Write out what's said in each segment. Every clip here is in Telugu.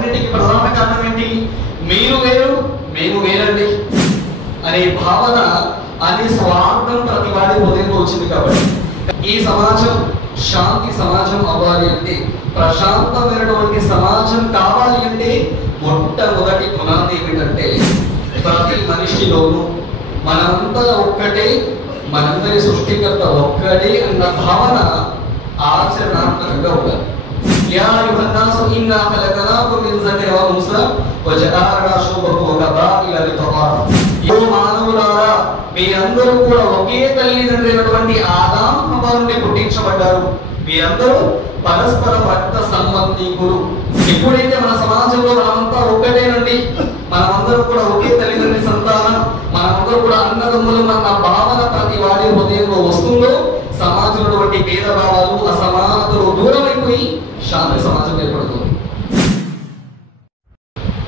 వాటన్నిటికీ ప్రధాన కారణం ఏంటి? మీరు వేరు మేము వేరండి అనే భావన, అనే స్వార్థం ప్రతి వాడి హృదయంలో వచ్చింది. కాబట్టి ఈ సమాజం శాంతి సమాజం అవ్వాలి అంటే, ప్రశాంతమైనటువంటి సమాజం కావాలి అంటే మొట్టమొదటి పునాది ఏమిటంటే, ప్రతి మనిషిలోనూ మనంతా ఒక్కటే, మనందరి సృష్టికర్త ఒక్కడే అన్న భావన ఆచరణాత్మకంగా ఉండాలి. యా అయ్యుహన్నాసు ఇన్నా ఖలఖనాకుం మిన్ జకరిన్ వ ఉన్సా వజఅల్నా శుబహు వ కబాయిల లితఆరఫు. ఓ మానవులారా, మీరందరూ కూడా ఒకే తల్లిదండ్రి అయినటువంటి ఆదాం హవ్వ నుండి పుట్టించబడ్డారు. మీరందరూ పరస్పర రక్త సంబంధీకులు. ఎప్పుడైతే మన సమాజంలో మనమంతా ఒక్కటేనండి, మనమందరం కూడా ఒకే తల్లిదండ్రి సంతానం, మనమందరూ కూడా అన్నదమ్ములు అన్న భావన ప్రతి వాడి హృదయంలో వస్తుందో, సమాజంలో భేదభావాలు అసమానతలు దూరం అయిపోయి శాంతి సమాజం ఏర్పడుతుంది.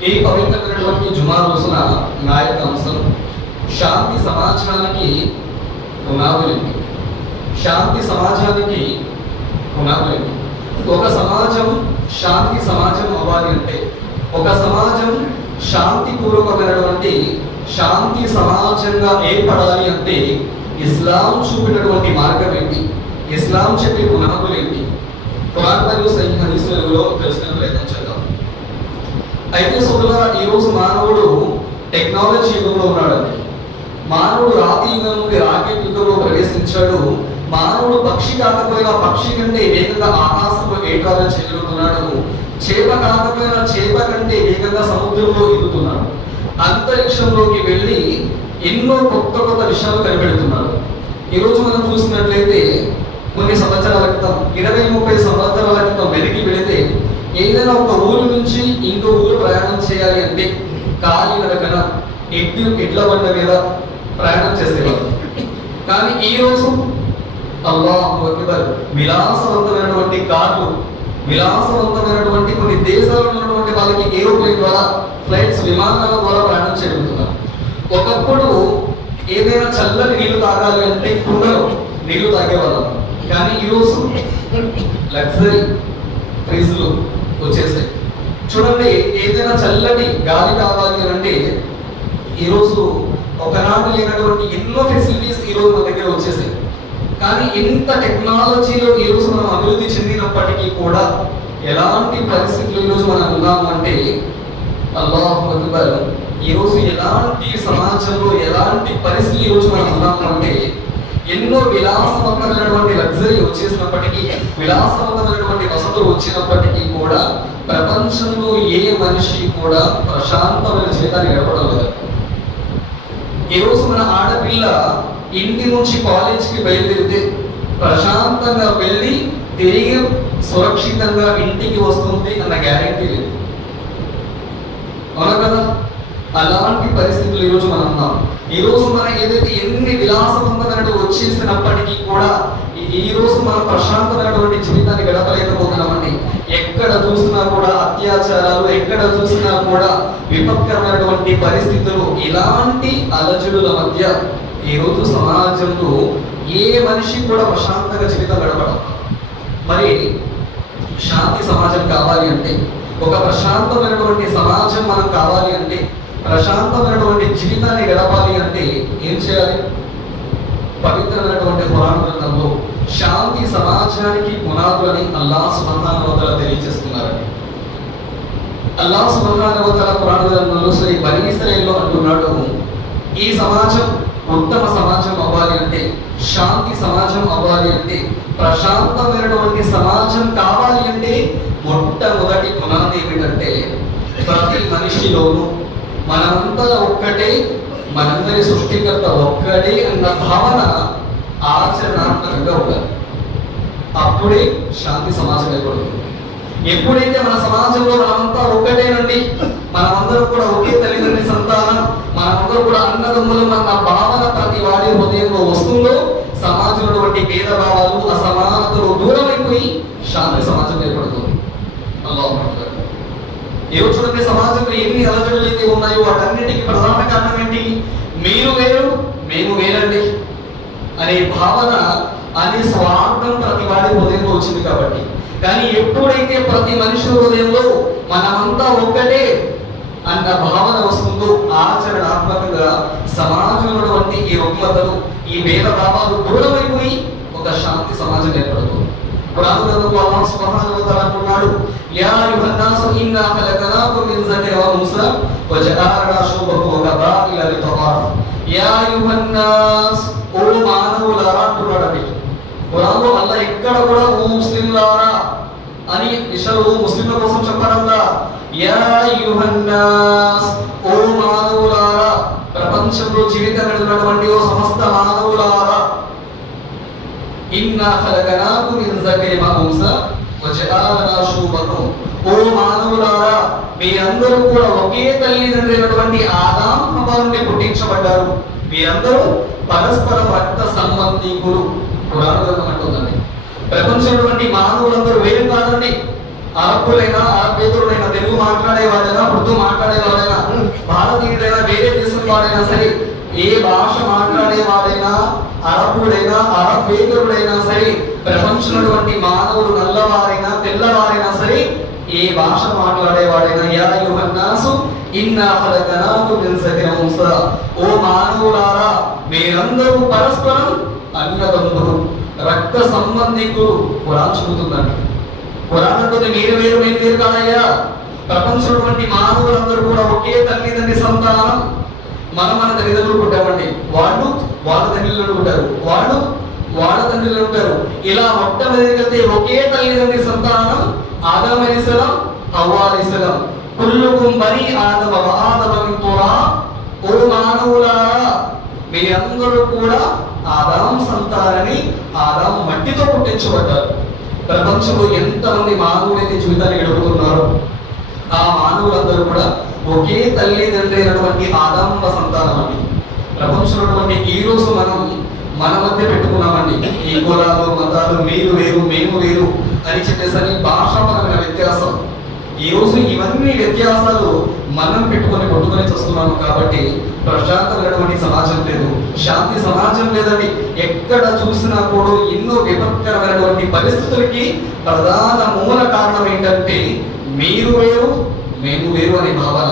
ఈ పవిత్రమైనటువంటి జుమా రోజున నా యొక్క అంశం శాంతి సమాజానికి పునాదులేంటి. శాంతి సమాజానికి పునాదులేంటి. ఒక సమాజం శాంతి సమాజం అవ్వాలి అంటే, ఒక సమాజం శాంతిపూర్వకమైనటువంటి శాంతి సమాజంగా ఏర్పడాలి అంటే ఇస్లాం చూపినటువంటి మార్గం ఏంటి, ఇస్లాం చెప్పే పునాదులు ఏంటి, ఖురాన్ మరియు సహీహ్ హదీస్ వెలుగులో తెలుసుకునే ప్రయత్నం చేద్దాం. అయితే సోదరులారా, ఈ రోజు మానవుడు టెక్నాలజీ యుగంలో ఉన్నాడండి. మానవుడు రాతి యుగం నుండి రాకెట్ యుగంలో ప్రవేశించాడు. మానవుడు పక్షి కాకపోయినా పక్షి కంటే వేగంగా ఆకాశంలో ఏటాలు చేయగలుగుతున్నాడు. చేప కాకపోయినా చేప కంటే వేగంగా సముద్రంలో ఎదుగుతున్నాడు. అంతరిక్షంలోకి వెళ్ళి ఎన్నో కొత్త కొత్త విషయాలు కనిపెడుతున్నాడు. ఈరోజు మనం చూసినట్లయితే కొన్ని సంవత్సరాల క్రితం, 20-30 సంవత్సరాల క్రితం వెనక్కి వెళితే ఏదైనా ఒక ఊరు నుంచి ఇంకో ఊరు ప్రయాణం చేయాలి అంటే కాలినడకన ఎడ్ల బండ మీద ప్రయాణం చేసేవారు. కానీ ఈ రోజు అల్లాహు అక్బర్, విలాసవంతమైనటువంటి కార్లు, విలాసవంతమైనటువంటి కొన్ని దేశాల్లో ఉన్నటువంటి వాళ్ళకి ఏరోప్లేన్ ద్వారా, ఫ్లైట్స్ విమానాల ద్వారా ప్రయాణం చేయగలుగుతున్నారు. ఒకప్పుడు ఏదైనా చల్లని నీళ్లు తాగాలి అంటే కుండలో నీళ్లు తాగేవాళ్ళం. కానీ ఈరోజు లగ్జరీ ఫ్రిడ్జ్లు వచ్చేసాయి. చూడండి, ఏదైనా చల్లటి గాలి కావాలి అంటే ఈరోజు ఒకనాడు లేనటువంటి ఎన్నో ఫెసిలిటీస్ ఈరోజు మన దగ్గర వచ్చేసాయి. కానీ ఇంత టెక్నాలజీలో ఈరోజు మనం అభివృద్ధి చెందినప్పటికీ కూడా ఎలాంటి పరిస్థితులు ఈరోజు మనం ఉన్నాము అంటే అల్లాహు అక్బర్, ఈరోజు ఎలాంటి సమాజంలో ఎలాంటి పరిస్థితులు ఈరోజు మనం ఉన్నాము అంటే ఎన్నో విలాసవంతమైనటువంటి లగ్జరీ వచ్చేసినప్పటికీ, విలాసవంతమైనటువంటి వసతులు వచ్చినప్పటికీ కూడా ప్రపంచంలో ఏ మనిషి కూడా ప్రశాంతమైన జీవితాన్ని గడపడం లేదు. ఈరోజు మన ఆడపిల్ల ఇంటి నుంచి కాలేజ్కి బయలుదేరితే ప్రశాంతంగా వెళ్ళి తిరిగి సురక్షితంగా ఇంటికి వస్తుంది అన్న గ్యారెంటీ లేదు. అవునా కదా? అలాంటి పరిస్థితులు ఈరోజు మనం ఉన్నాం. ఈరోజు మనం ఏదైతే ఎన్ని విలాసవంతమైనటువంటి వచ్చేసినప్పటికీ కూడా ఈ రోజు మనం ప్రశాంతమైనటువంటి జీవితాన్ని గడపలేకపోతున్నామండి. ఎక్కడ చూసినా కూడా అత్యాచారాలు, ఎక్కడ చూసినా కూడా విపత్కరమైనటువంటి పరిస్థితులు, ఇలాంటి అలజడుల మధ్య ఈ రోజు సమాజంలో ఏ మనిషి కూడా ప్రశాంతంగా జీవితం గడపడం. మరి శాంతి సమాజం కావాలి అంటే, ఒక ప్రశాంతమైనటువంటి సమాజం మనం కావాలి అంటే, ప్రశాంతమైనటువంటి జీవితాన్ని గడపాలి అంటే ఏం చేయాలి? పవిత్రమైనటువంటి ఖురాన్ గ్రంథంలో శాంతి సమాజానికి పునాదులని అల్లాహ్ సుబ్హానహు వ తఆలా తెలియజేస్తున్నారండి. అల్లాహ్ సుబ్హానహు వ తఆలా ఖురాన్ గ్రంథంలో సూరా బనీ ఇస్రాయీల్లో అంటున్నాడు, ఈ సమాజం ఉత్తమ సమాజం అవ్వాలి అంటే, శాంతి సమాజం అవ్వాలి అంటే, ప్రశాంతమైనటువంటి సమాజం కావాలి అంటే మొట్టమొదటి పునాది ఏమిటంటే, ప్రతి మనిషిలోనూ మనమంతా ఒక్కటే, మనందరి సృష్టికర్త ఒక్కడే అన్న భావన ఆచరణాత్మకంగా ఉండాలి. అప్పుడే శాంతి సమాజం ఏర్పడుతుంది. ఎప్పుడైతే మన సమాజంలో మనమంతా ఒక్కటేనండి, మనమందరం కూడా ఒకే తల్లిదండ్రి సంతానం, మనమందరం కూడా అన్నదమ్ములు అన్న భావన ప్రతి వాడి హృదయంలో వస్తుందో, సమాజంలో భేదభావాలు అసమానతలు దూరం అయిపోయి శాంతి సమాజం ఏర్పడుతుంది. అల్లాహు అక్బర్. ఈరోజు చూడండి, సమాజంలో ఎన్ని అలజడులు అయితే ఉన్నాయో వాటన్నిటికీ ప్రధాన కారణం ఏంటి? మీరు వేరు మేము వేరండి అనే భావన, అనే స్వార్థం ప్రతి వాడి హృదయంలో వచ్చింది. కాబట్టి కానీ ఎప్పుడైతే ప్రతి మనిషి హృదయంలో మనమంతా ఒక్కటే అన్న భావన వస్తుందో ఆచరణాత్మకంగా సమాజంలో ఈ రుగ్మతలు, ఈ భేదభావాలు దూరమైపోయి ఒక శాంతి సమాజం ఏర్పడుతుంది. ఖురాన్ గ్రంథంలో అల్లాహ్ సుబ్హానహు వ తఆలా అంటున్నాడు, యా అయ్యుహన్నాసు ఇన్నా ఖలఖనాకుమ్ మిన్ జకరిన్ వ ఉన్సా వ జఅల్నా షుబహు వ కబాయిల లితఆరఫు. యా అయ్యుహన్నాస్, ఓ మానవులారా అంటున్నాడు. ఖురాన్లో అల్లాహ్ ఎక్కడ కూడా ఓ ముస్లింలారా అని విషయాలు ముస్లింల కోసం చెప్పడంలా, యా అయ్యుహన్నాస్, ఓ మానవులారా, ప్రపంచంలో జీవితం గడుపుతున్నటువంటి ఓ సమస్త మానవులారా, ఇన్నా ఖలఖనాకుమ్ మిన్ జకరిన్ వ ఉన్సా వ జఅల్నా షుబహుం, ఓ మానవులారా, మీరందరూ కూడా ఒకే తల్లిదండ్రి అయినటువంటి ఆదాం హవ్వ నుండి పుట్టించబడ్డారు. మీరందరూ పరస్పర రక్త సంబంధీకులు. ఖురాన్ గ్రంథం అంటుందండి. ప్రపంచంలో మానవులందరూ వేరు కాదండి. అరబ్బులైనా, అరబ్బేతులైనా, తెలుగు మాట్లాడేవాడైనా, ఉర్దూ మాట్లాడేవాడైనా, భారతీయుడైనా, వేరే దేశం వాడైనా సరే, ఏ భాష మాట్లాడేవాడైనా, అరబ్బుడైనా, అరబ్బేతుడైనా సరే, ప్రపంచంలో మానవులు నల్లవారైనా తెల్లవారైనా సరే, ఏ భాష మాట్లాడేవాడైనా, యా అయ్యుహన్నాసు ఇన్నా ఖలఖనాకుమ్ మిన్ జకరిన్ వ ఉన్సా, ఓ మానవులారా, మీరందరూ పరస్పరం అన్నదమ్ములు, రక్త సంబంధికులు. ఖురాన్ చెబుతుందండి. ఖురాన్ అంటుంది మీరు వేరు మేము వేరు కాదయ్యా. ప్రపంచంలో మానవులందరూ కూడా ఒకే తల్లిదండ్రి సంతానం. మనం మన తల్లిదండ్రులు పుట్టామండి, వాళ్ళు వాళ్ళ తల్లిదండ్రులు పుట్టారు, వాళ్ళు వాళ్ళ తండ్రులు ఉంటారు. ఇలా మొట్టమొదటి ఒకే తల్లిదండ్రి సంతానం ఆదం అలైహిస్సలాం, హవ్వ అలైహిస్సలాం. కుల్లుకుం బనీ ఆదమ వ ఆదమ మిన్ తురాబ్, ఓ మానవులారా, మీరందరూ కూడా ఆదాం సంతానని, ఆదాం మట్టితో పుట్టించబడ్డారు. ప్రపంచంలో ఎంతమంది మానవులైతే జీవితాన్ని గడుపుతున్నారో ఆ మానవులందరూ కూడా ఒకే తల్లిదండ్రి అయినటువంటి ఆదాంబ సంతానం అండి. ప్రపంచంలో ఈ రోజు మనం మన మధ్య పెట్టుకున్నామండి ఈ కులాలు, మతాలు, మీరు వేరు మేము వేరు అని చెప్పేసరి భాషాపరమైన వ్యత్యాసం. ఈ రోజు ఇవన్నీ వ్యత్యాసాలు మనం పెట్టుకొని కొట్టుకొని చూస్తున్నాము. కాబట్టి ప్రశాంతమైనటువంటి సమాజం లేదు, శాంతి సమాజం లేదండి. ఎక్కడ చూసినా కూడా ఎన్నో విపత్కరమైనటువంటి పరిస్థితులకి ప్రధాన మూల కారణం ఏంటంటే మీరు వేరు మేము వేరు అనే భావన.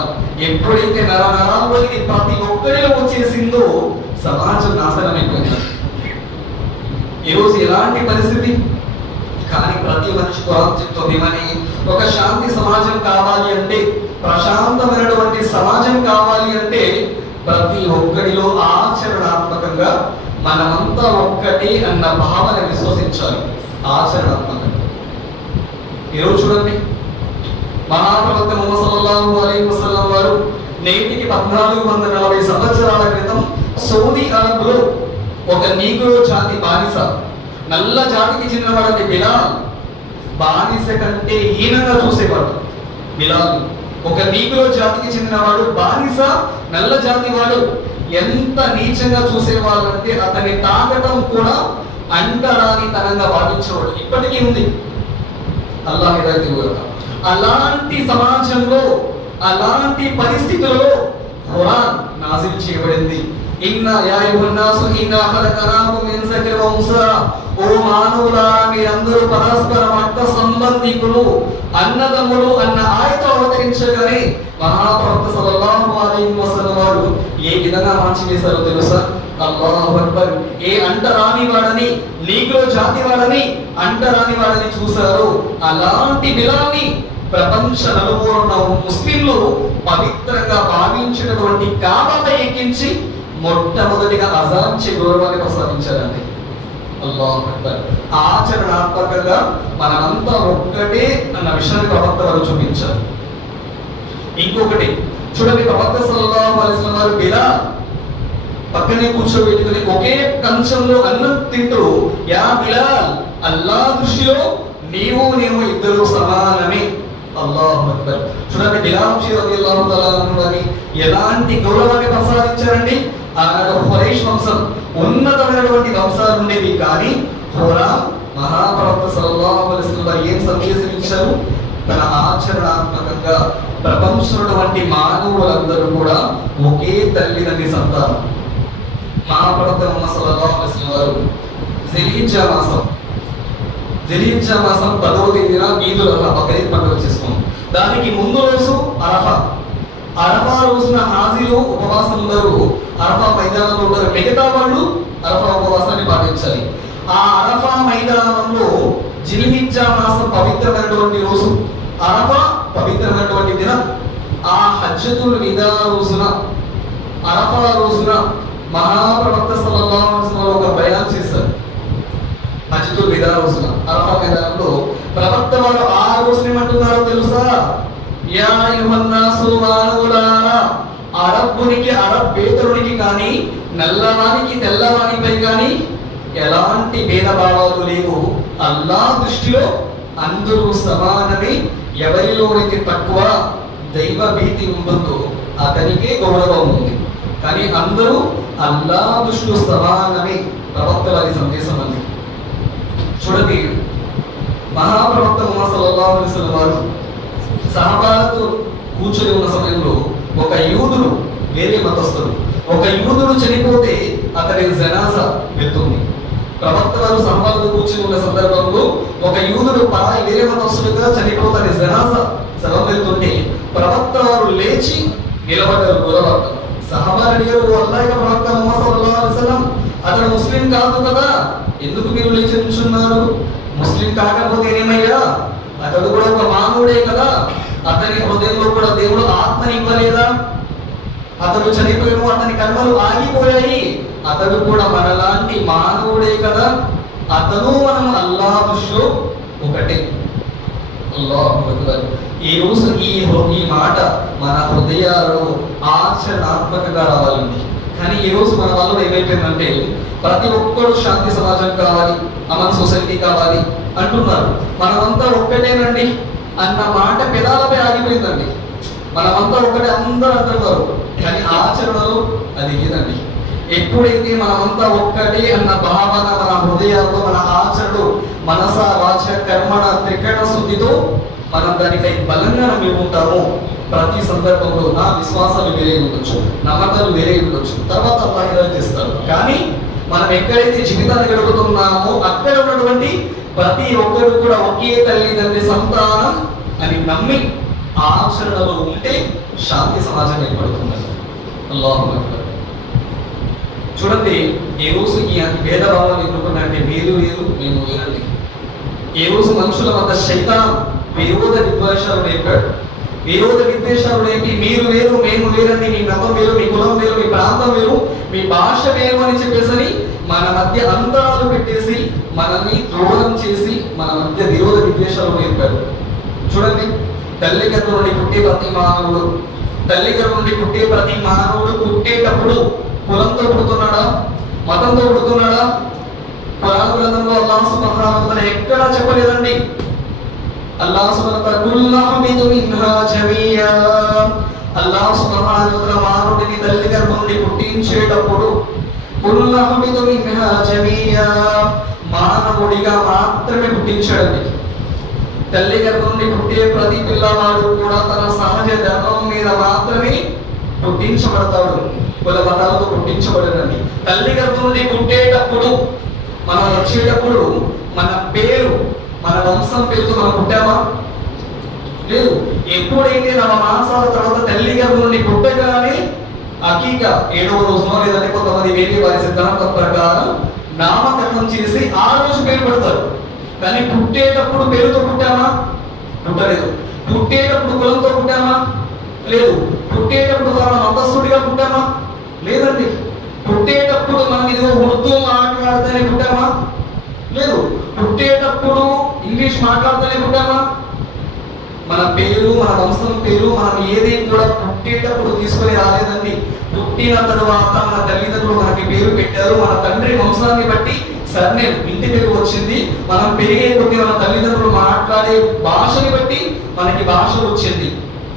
ఎప్పుడైతే నరాల్లోకి ప్రతి ఒక్కరిలో వచ్చేసిందో సమాజం నాశనం అయిపోయింది. ఈరోజు ఎలాంటి పరిస్థితి కానీ ప్రతి మనిషి ఖురాన్ చెప్తుంది ఏమని, ఒక శాంతి సమాజం కావాలి అంటే, ప్రశాంతమైనటువంటి సమాజం కావాలి అంటే ప్రతి ఒక్కడిలో ఆచరణాత్మకంగా మనమంతా ఒక్కటి అన్న భావన విశ్వసించాలి. ఆచరణాత్మకంగా ఈరోజు చూడండి, మహాప్రవక్త ముహమ్మద్ సల్లల్లాహు అలైహి వసల్లం వారు నేటికి 1440 సంవత్సరాల క్రితం సౌదీ అరబ్లో ఒక నీగ్రో జాతి బానిస, నల్ల జాతికి చెందినవాడంటే బిలాల్, బానిస కంటే హీనంగా చూసేవాడు బిలాల్. ఒక నీగ్రో జాతికి చెందినవాడు బానిస, నల్ల జాతి వాడు ఎంత నీచంగా చూసేవాళ్ళంటే అతన్ని తాకటం కూడా అంటరాని తనంగా భావించేవాడు. ఇప్పటికీ ఉంది. అల్లాహ్ హిదాయత్. అలాంటి సమాజంలో, అలాంటి పరిస్థితులలో ఖురాన్ నాజిల్ చేయబడింది. ఇన్నా యా అయ్యుహన్నాసు ఇన్నా ఖలఖనాకుమ్ మిన్ జకరిన్ వ ఉన్సా, ఓ మానవులారా, మీరందరూ పరస్పర రక్త సంబంధికులు, అన్నదమ్ములు అన్న ఆయత అవతరించగానే మహాప్రవక్త సల్లల్లాహు అలైహి వసల్లం వారు ఏ విధంగా మార్చి వేశారో తెలుసా? అల్లాహు అక్బర్. ఏ అంటరాని వాడని, నీగ్రో జాతి వాడని, అంటరాని వాడని చూశారు. అలాంటి బిలాల్ని ప్రపంచ నలుమూలన ముస్లింలు పవిత్రంగా భావించినటువంటి కాబాలో ఎక్కించి మొట్టమొదటిగా అజాన్ చే గౌరవాన్ని ప్రసాదించారండి. అల్లాహు అక్బర్. ఆచరణాత్మకంగా మనమంతా ఒక్కటే అన్న విషయాన్ని ప్రవక్త వారు చూపించారు. ఇంకొకటి చూడండి, ప్రవక్త సల్లల్లాహు అలైహి వసల్లం వారు బిలాల్ పక్కనే కూర్చోబెట్టుకుని ఒకే కంచంలో అన్నం తింటూ, యా బిలాల్, అల్లాహ్ దృష్టిలో నీవు నేను ఇద్దరు సమానమే. అల్లాహు అక్బర్. చూడండి, బిలాల్ రలియల్లాహు తఆలా అన్హుని ఎలాంటి గౌరవాన్ని ప్రసాదించారండి. ఆనాడు ఖురైష్ వంశం ఉన్నతమైనటువంటి వంశాలు ఉండేవి. కానీ ఖురాన్ మహాప్రవక్త సల్లల్లాహు అలైహి వసల్లం ఏం సందేశం ఇచ్చారు? తన ఆచరణాత్మకంగా ప్రపంచంలో మానవులందరూ కూడా ఒకే తల్లిదండ్రి సంతానం. మహాప్రవక్త ముహమ్మద్ సల్లల్లాహు అలైహి వసల్లం వారు జిల్హిజ్జా మాసం, జిల్హిజ్జా మాసం 10వ తేదీన ఈదుల్ బక్రీద్ పండుగ చేసుకున్నాం. దానికి ముందు రోజు అరఫా. అరఫా రోజున హాజీలు ఉపవాసం ఉండరు, అరఫా మైదానంలో ఉండరు. మిగతా వాళ్ళు అరఫా ఉపవాసాన్ని పాటించాలి. ఆ అరఫా మైదానంలో జిల్హిజ్జా మాసం పవిత్రమైనటువంటి రోజు, అరఫా పవిత్రమైనటువంటి దినం. ఆ హజ్జతుల్ విదా రోజున, అరఫా రోజున మహాప్రవక్త సల్లల్లాహు అలైహి వసల్లం ఒక బయాన్ చేశారు. హజ్జతుల్ విదా రోజున అరఫా మైదానంలో ప్రవక్త వారు ఆ రోజున ఏమంటున్నారో తెలుసా? యా అయ్యుహన్నాసు, మానవులారా, అరబ్బునికి అరబ్బేతరునికి కానీ నల్లవానికి తెల్లవానిపై కానీ ఎలాంటి భేదభావాలు లేవు. అల్లాహ్ దృష్టిలో అందరూ సమానమే. ఎవరిలోనైతే తక్కువ దైవ భీతి ఉంటుందో అతనికే గౌరవం ఉంది. కానీ అందరూ అల్లాహ్ దృష్టిలో సమానమే. ప్రవక్త వారి సందేశం అని చూడండి. మహాప్రవక్త ముహమ్మద్ సల్లల్లాహు అలైహి వసల్లం వారు సహాబాలతో కూర్చొని ఉన్న సమయంలో ఒక యూదుడు, వేరే మతస్థుడు, ఒక యూదుడు చనిపోతే అతని జనాజా వెళ్తుంది. ప్రవక్త వారు సహాబాలతో కూర్చొని ఉన్న సందర్భంలో ఒక యూదుడు పరాయి వేరే మతస్థుడుగా చనిపోతే అతని జనాజా శవం వెళ్తుంటే ప్రవక్త వారు లేచి నిలబడ్డారు. గొడవడ్డారు. సహాబాలు అడిగారు, అల్లాహ్ యొక్క ప్రవక్త ముహమ్మద్ సల్లల్లాహు అలైహి వసల్లం అతను ముస్లిం కాదు కదా, ఎందుకు మీరు లేచి నిల్చున్నారు? ముస్లిం కాకపోతే ఏమయ్యా, అతడు కూడా ఒక మానవుడే కదా, అతని హృదయంలో కూడా దేవుడు ఆత్మని ఇవ్వలేదా? అతడు చనిపోయాడు, అతని కర్మలు ఆగిపోయాయి, అతడు కూడా మనలాంటి మానవుడే కదా, అతను మనం అల్లాహ్ దృష్టిలో ఒకటే. అల్లాహు అక్బర్. ఈ రోజు ఈ మాట మన హృదయాలలో ఆచరణాత్మకంగా రావాలండి. కానీ ఈ రోజు మన వాళ్ళు ఏమైపోయిందంటే ప్రతి ఒక్కరు శాంతి సమాజం కావాలి, అమన్ సొసైటీ కావాలి అంటున్నారు. మనమంతా ఒక్కటేనండి అన్న మాట పెదాలపై ఆగిపోయిందండి. మనమంతా ఒకటే అందరూ అంటున్నారు, కానీ ఆచరణలో అది లేదండి. ఎప్పుడైతే మనమంతా ఒక్కటే అన్న భావన మన హృదయాల్లో, మన ఆచరణలో మనస వాచ కర్మణ త్రికరణ శుద్ధితో మనం దానిపై బలంగా ఉంటాము. ప్రతి సందర్భంలో నా విశ్వాసాలు వేరే ఉండొచ్చు, నమ్మకాలు వేరే ఉండొచ్చు, తర్వాత అల్లాహ్ చేస్తారు. కానీ మనం ఎక్కడైతే జీవితాన్ని గడుపుతున్నామో అక్కడ ఉన్నటువంటి ప్రతి ఒక్కరు కూడా ఒకే తల్లిదండ్రి సంతానం అని నమ్మి ఆచరణలో ఉంటే శాంతి సమాజం ఏర్పడుతుంది. అల్లాహు అక్బర్. చూడండి, ఏ రోజు ఈ భేదభావాలు ఎందుకున్నాయంటే మీరు వేరు మేము వేరండి. ఏ రోజు మనుషుల వద్ద శైతాన్ విరోధ విద్వేషాలు నేర్పాడు. విరోధ విద్వేషాలు నేర్పి మీరు వేరు మేము వేరండి, మీ మతం వేరు, మీ కులం వేరు, మీ ప్రాంతం వేరు, మీ భాష వేరు అని చెప్పేసి మన మధ్య అంతరాలు పెట్టేసి మనల్ని ద్రోహం చేసి మన మధ్య విరోధ విద్వేషాలు నేర్పాడు. చూడండి, తల్లి గర్భం నుండి పుట్టే ప్రతి మానవుడు, తల్లి గర్భం నుండి పుట్టే ప్రతి మానవుడు పుట్టేటప్పుడు కులంతో పుడుతున్నాడా, మతంతో పుడుతున్నాడా? ఖురాన్ గ్రంథంలో అల్లాహ్ సుబ్హానహు వ తఆలా ఎక్కడా చెప్పలేదండి. అల్లాహ్ సుబ్హానహు వ తఆలా కుల్ నహ్మిదు మిన్హా జమీయా, అల్లాహ్ సుబ్హానహు వ తఆలా మానవుడిని తల్లి గర్భం నుండి పుట్టించేటప్పుడు కుల్ నహ్మిదు మిన్హా జమీయా మానవుడిగా మాత్రమే పుట్టించాడండి. తల్లి గర్భం నుండి పుట్టే ప్రతి పిల్లవాడు కూడా తన సహజ ధర్మం మీద మాత్రమే పుట్టించబడతాడు, కుల మతాలతో పుట్టించబడనండి. తల్లి గర్భం నుండి పుట్టేటప్పుడు మనం వచ్చేటప్పుడు మన పేరు, మన వంశం పేరుతో మనం పుట్టామా? లేదు. ఎప్పుడైతే 9 మాసాల తర్వాత తల్లి గర్భం నుండి పుట్టగానే అకీకా 7వ రోజునో లేదంటే కొంతమంది వేరే వారి సిద్ధాంతం ప్రకారం నామకరణం చేసి ఆ రోజు పేరు పెడతారు. కానీ పుట్టేటప్పుడు పేరుతో పుట్టామా? పుట్టలేదు. పుట్టేటప్పుడు కులంతో పుట్టామా? లేదు. పుట్టేటప్పుడు మన మతస్థుడిగా పుట్టామా? లేదండి. పుట్టేటప్పుడు మనం ఇదిగో ఉర్దూ మాట్లాడితేనే పుట్టామా? లేదు. పుట్టేటప్పుడు ఇంగ్లీష్ మాట్లాడితేనే పుట్టామా? మన పేరు, మన వంశం పేరు మనం ఏది కూడా పుట్టేటప్పుడు తీసుకొని రాలేదండి. పుట్టిన తరువాత మన తల్లిదండ్రులు మనకి పేరు పెట్టారు. మన తండ్రి వంశాన్ని బట్టి సర్నేమ్, ఇంటి పేరు వచ్చింది. మనం పెరిగే కొద్ది మన తల్లిదండ్రులు మాట్లాడే భాషని బట్టి మనకి భాష వచ్చింది.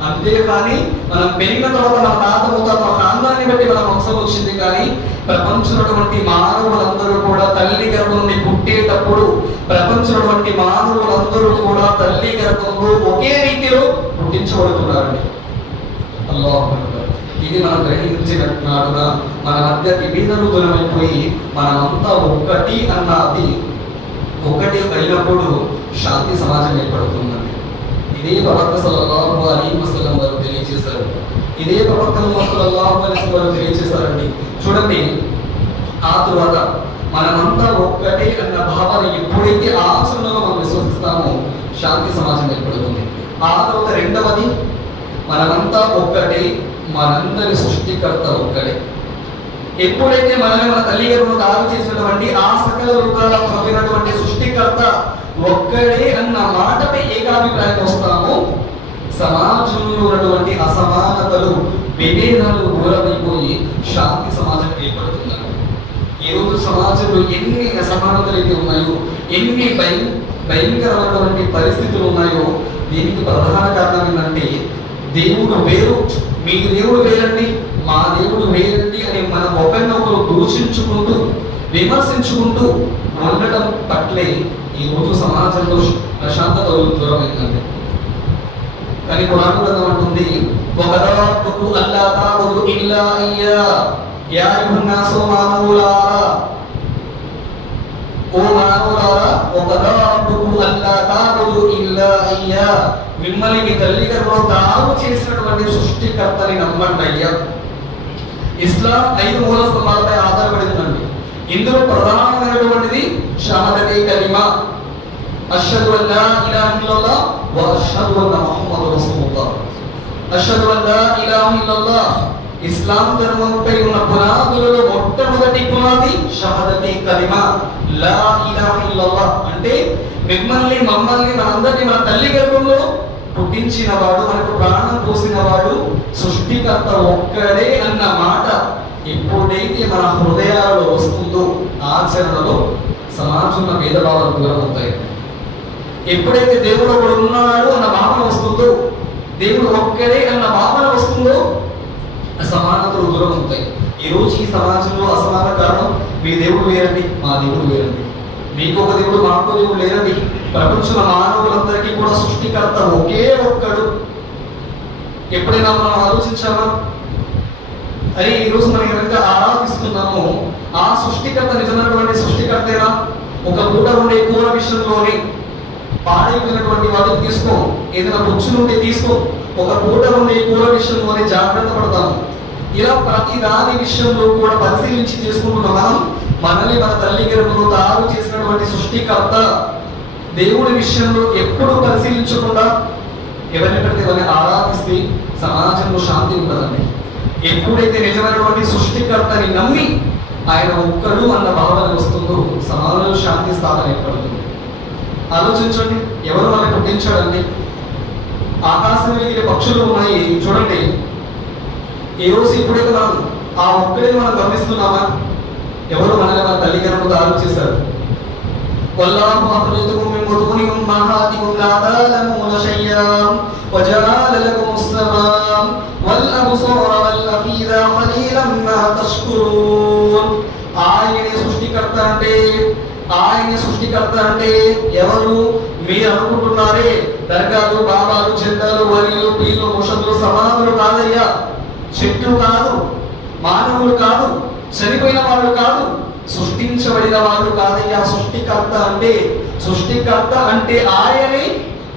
అంతేకాని మనం పెరిగిన తర్వాత మన తాత ముత్తాత ఖాందాన్ని బట్టి మన వంశం వచ్చింది. కానీ ప్రపంచంలోటువంటి మానవులందరూ కూడా తల్లి గర్భం నుండి పుట్టేటప్పుడు ప్రపంచంలోటువంటి మానవులందరూ కూడా తల్లి గర్భంలో ఒకే రీతిలో పుట్టించబడుతున్నారండి. అల్లాహు అక్బర్. ఇది మనం గ్రహించినట్టుగా మన మధ్య విభేదాలు దూరమైపోయి మనమంతా ఒక్కటి అన్నది ఒకటి అయినప్పుడు శాంతి సమాజం ఏర్పడుతుందండి. ఇదే ప్రవక్త సల్లల్లాహు అలైహి వసల్లం వారు తెలియజేశారు. ఇదే ప్రవక్త సల్లల్లాహు అలైహి వసల్లం వారు తెలియజేశారండి. చూడండి, ఆ తరువాత మనమంతా ఒక్కటే అన్న భావన ఎప్పుడైతే ఆచరణలో మనం విశ్వసిస్తామో శాంతి సమాజం ఏర్పడుతుంది. ఆ తర్వాత రెండవది, మనమంతా ఒక్కటే, మనందరి సృష్టికర్త ఒక్కడే. ఎప్పుడైతే మనల్ని మన తల్లిదండ్రులు తయారు చేసినటువంటి ఆ సకల రూపాల పొందినటువంటి సృష్టికర్త ఒక్కడే అన్న మాటపై ఏకాభిప్రాయం వస్తామో సమాజంలో ఉన్నటువంటి అసమానతలు, విభేదాలు దూరమైపోయి శాంతి సమాజం ఏర్పడుతుందండి. ఈ రోజు సమాజంలో ఎన్ని అసమానతలు అయితే ఉన్నాయో, ఎన్ని భయంకరమైనటువంటి పరిస్థితులు ఉన్నాయో, దీనికి ప్రధాన కారణం ఏంటంటే దేవుడు వేరు, మీ దేవుడు వేరండి, మా దేవుడు వేరండి అని మనం ఒకరినొకరు దూషించుకుంటూ విమర్శించుకుంటూ ఉండటం పట్లే ఈ రోజు సమాజంలో ప్రశాంతత దూరమైందండి. కానీ ఖురాన్ గ్రంథం అంటుంది, వకదాతుకు అల్లా తఅబుదు ఇల్లా ఇయ్యా యా అయ్యుహన్నాసు మానవులారా, ఓ మానవులారా, వకదాతుకు అల్లా తఅబుదు ఇల్లా ఇయ్యా, మిమ్మల్ని మీ తల్లిదండ్రులు తాను చేసినటువంటి సృష్టికర్తని నమ్మండి అయ్యా. ఇస్లాం 5 మూల స్తంభాలపై ఆధారపడిందండి. ఇందులో ప్రధానమైనటువంటిది షహాదతే కలిమా, అష్హదు అల్లా ఇలాహ ఇల్లల్లాహ్ వ అష్హదు అన్న ముహమ్మదు రసూలుల్లాహ్. అష్హదు అల్లా ఇలాహ ఇల్లల్లాహ్ ఇస్లాం ధర్మంపై ఉన్న పునాదులలో మొట్టమొదటి పునాది షహాదతే కలిమా, లా ఇలాహ ఇల్లల్లాహ్. అంటే మిమ్మల్ని మమ్మల్ని మనందరినీ మన తల్లి గర్భంలో పుట్టించిన వాడు, మనకు ప్రాణం పోసిన వాడు సృష్టికర్త ఒక్కడే అన్న మాట ఎప్పుడైతే మన హృదయాలలో వస్తుందో ఆచరణలో సమాజంలో భేదభావాలు దూరం అవుతాయి. ఎప్పుడైతే దేవుడు ఒకడు ఉన్నాడు అన్న భావన వస్తుందో, దేవుడు ఒక్కడే అన్న భావన వస్తుందో అసమానతలు దూరం అవుతాయి. ఈ రోజు ఈ సమాజంలో అసమాన కారణం, మీ దేవుడు వేరండి, మా దేవుడు వేరండి, మీకు ఒక దేవుడు మాకు దేవుడు లేరండి. ప్రపంచంలో మానవులందరికీ కూడా సృష్టికర్త ఒకే ఒక్కడు. ఎప్పుడైనా మనం ఆలోచించామా? అరే ఈరోజు మనం ఎవరైతే ఆరాధిస్తున్నామో ఆ సృష్టికర్త నిజమైనటువంటి సృష్టికర్తేనా? ఒక పూట ఉండే కూర విషయంలోనే పాడైపోయినటువంటి వాటిని తీసుకో, ఏదైనా బొచ్చులుంటే తీసుకో, ఒక పూట ఉండే కూర విషయంలోనే జాగ్రత్త పడతాము. ఇలా ప్రతి దాని విషయంలో కూడా పరిశీలించి చేసుకుంటున్న మనం మనల్ని మన తల్లి గర్భంలో తయారు చేసినటువంటి సృష్టికర్త దేవుడి విషయంలో ఎప్పుడు పరిశీలించకుండా ఎవరిని పడితే ఎవరిని ఆరాధిస్తే సమాజంలో శాంతి ఉంటుందండి. ఎప్పుడైతే నిజమైనటువంటి సృష్టికర్తని నమ్మి ఆయన ఒక్కడు అన్న భావన వస్తుందో సమాజంలో శాంతి స్థాపన ఏర్పడుతుంది. ఆలోచించండి, ఎవరు మనల్ని పుట్టించాడండి? ఆకాశం ఎగిరే పక్షులు ఉన్నాయి చూడండి. ఈ రోజు ఇప్పుడైతే మనం ఆ ఒక్కడే మనం గమనిస్తున్నామా? ఎవరు మనల్ని మన తల్లి గర్భంలో తయారు చేశారు? వల్లాహు అఖ్రజకుమ్ మిన్ బుతూని ఉమ్మహాతికుమ్ లా తఅలమూన షై'అన్ వజఅల లకుముస్ సమా'a వల్ అబ్సార వల్ అఫీదా ఖలీలం మా తష్కురూన్. ఆయనే సృష్టికర్త అంటే ఎవరు? మీరు అనుకుంటున్నారే దర్గాలు, బాబాలు, జెండాలు, వలీలు, పీర్లు, ముషద్దులు, సమాధులు కాదయ్యా, చెట్లు కాదు, మానవులు కాదు, చనిపోయిన వాళ్ళు కాదు, సృష్టించబడిన వాళ్ళు కాదయ్యా. సృష్టికర్త అంటే ఆయనే.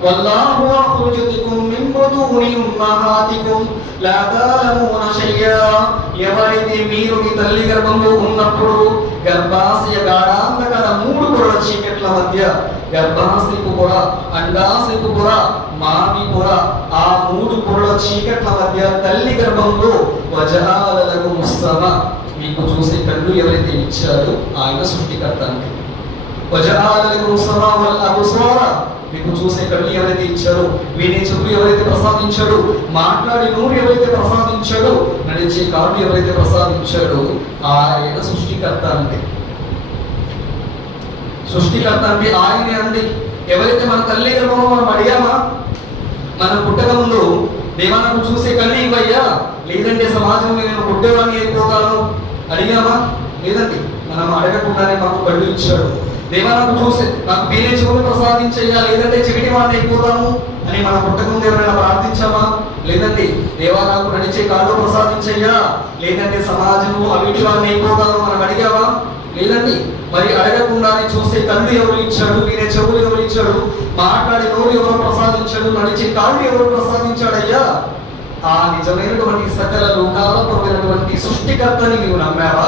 వల్లాహు అఖ్రజకుమ్ మిన్ బుతూని ఉమ్మహాతికుమ్ లా తఅలమూన షై'a. ఎవరైతే మీరు మీ తల్లి గర్భంలో ఉన్నప్పుడు గర్భాశయ గాఢాంధకార 3 పొరల చీకట్ల మధ్య, గర్భాశయపు పొర, అండాశయపు పొర, మామి పొర, ఆ 3 పొరల చీకట్ల మధ్య తల్లి గర్భంలో వజఅల లకుముస్ సమా'a, మీకు చూసే కళ్ళు ఎవరైతే ఇచ్చారో ఆయన సృష్టికర్త అంటే. వజఅల లకుముస్ సమా'a వల్ అబ్సార, మీకు చూసే కళ్ళు ఎవరైతే ఇచ్చారో, వినే చెవులు ఎవరైతే ప్రసాదించాడో, మాట్లాడే నోరు ఎవరైతే ప్రసాదించాడో, నడిచే కాళ్ళు ఎవరైతే ప్రసాదించాడో ఆయన సృష్టికర్త అంటే. సృష్టికర్త అంటే ఆయనే అండి. ఎవరైతే మన తల్లి గర్భంలో మనం అడిగామా? మనం పుట్టక ముందు దేవా నాకు చూసే కళ్ళు ఇవ్వయ్యా, లేదంటే సమాజంలో నేను పుట్టేవాడిని అయిపోతాను అడిగామా? లేదండి. మనం అడగకుండానే మాకు కళ్ళు ఇచ్చాడు. దేవా నాకు చూసే, నాకు వేరే చెవులు ప్రసాదించయ్యా, లేదంటే చెవిటి వాడిని అయిపోతాము అని మనం పుట్టకముందు ఎవరైనా ప్రార్థించామా? లేదండి. దేవా నాకు నడిచే కాళ్ళు ప్రసాదించయ్యా, లేదంటే సమాజంలో అవిటి వాడిని అయిపోతాను మనం అడిగామా? లేదండి. మరి అడగకుండానే చూస్తే కళ్ళు ఎవరు ఇచ్చాడు, వినే చెవులు ఎవరు ఇచ్చాడు, మాట్లాడే నోరు ఎవరు ప్రసాదించాడు, నడిచే కాళ్ళు ఎవరు ప్రసాదించాడయ్యా? ఆ నిజమైనటువంటి సకల లోకాలపరమైనటువంటి సృష్టికర్తని నీవు నమ్మావా?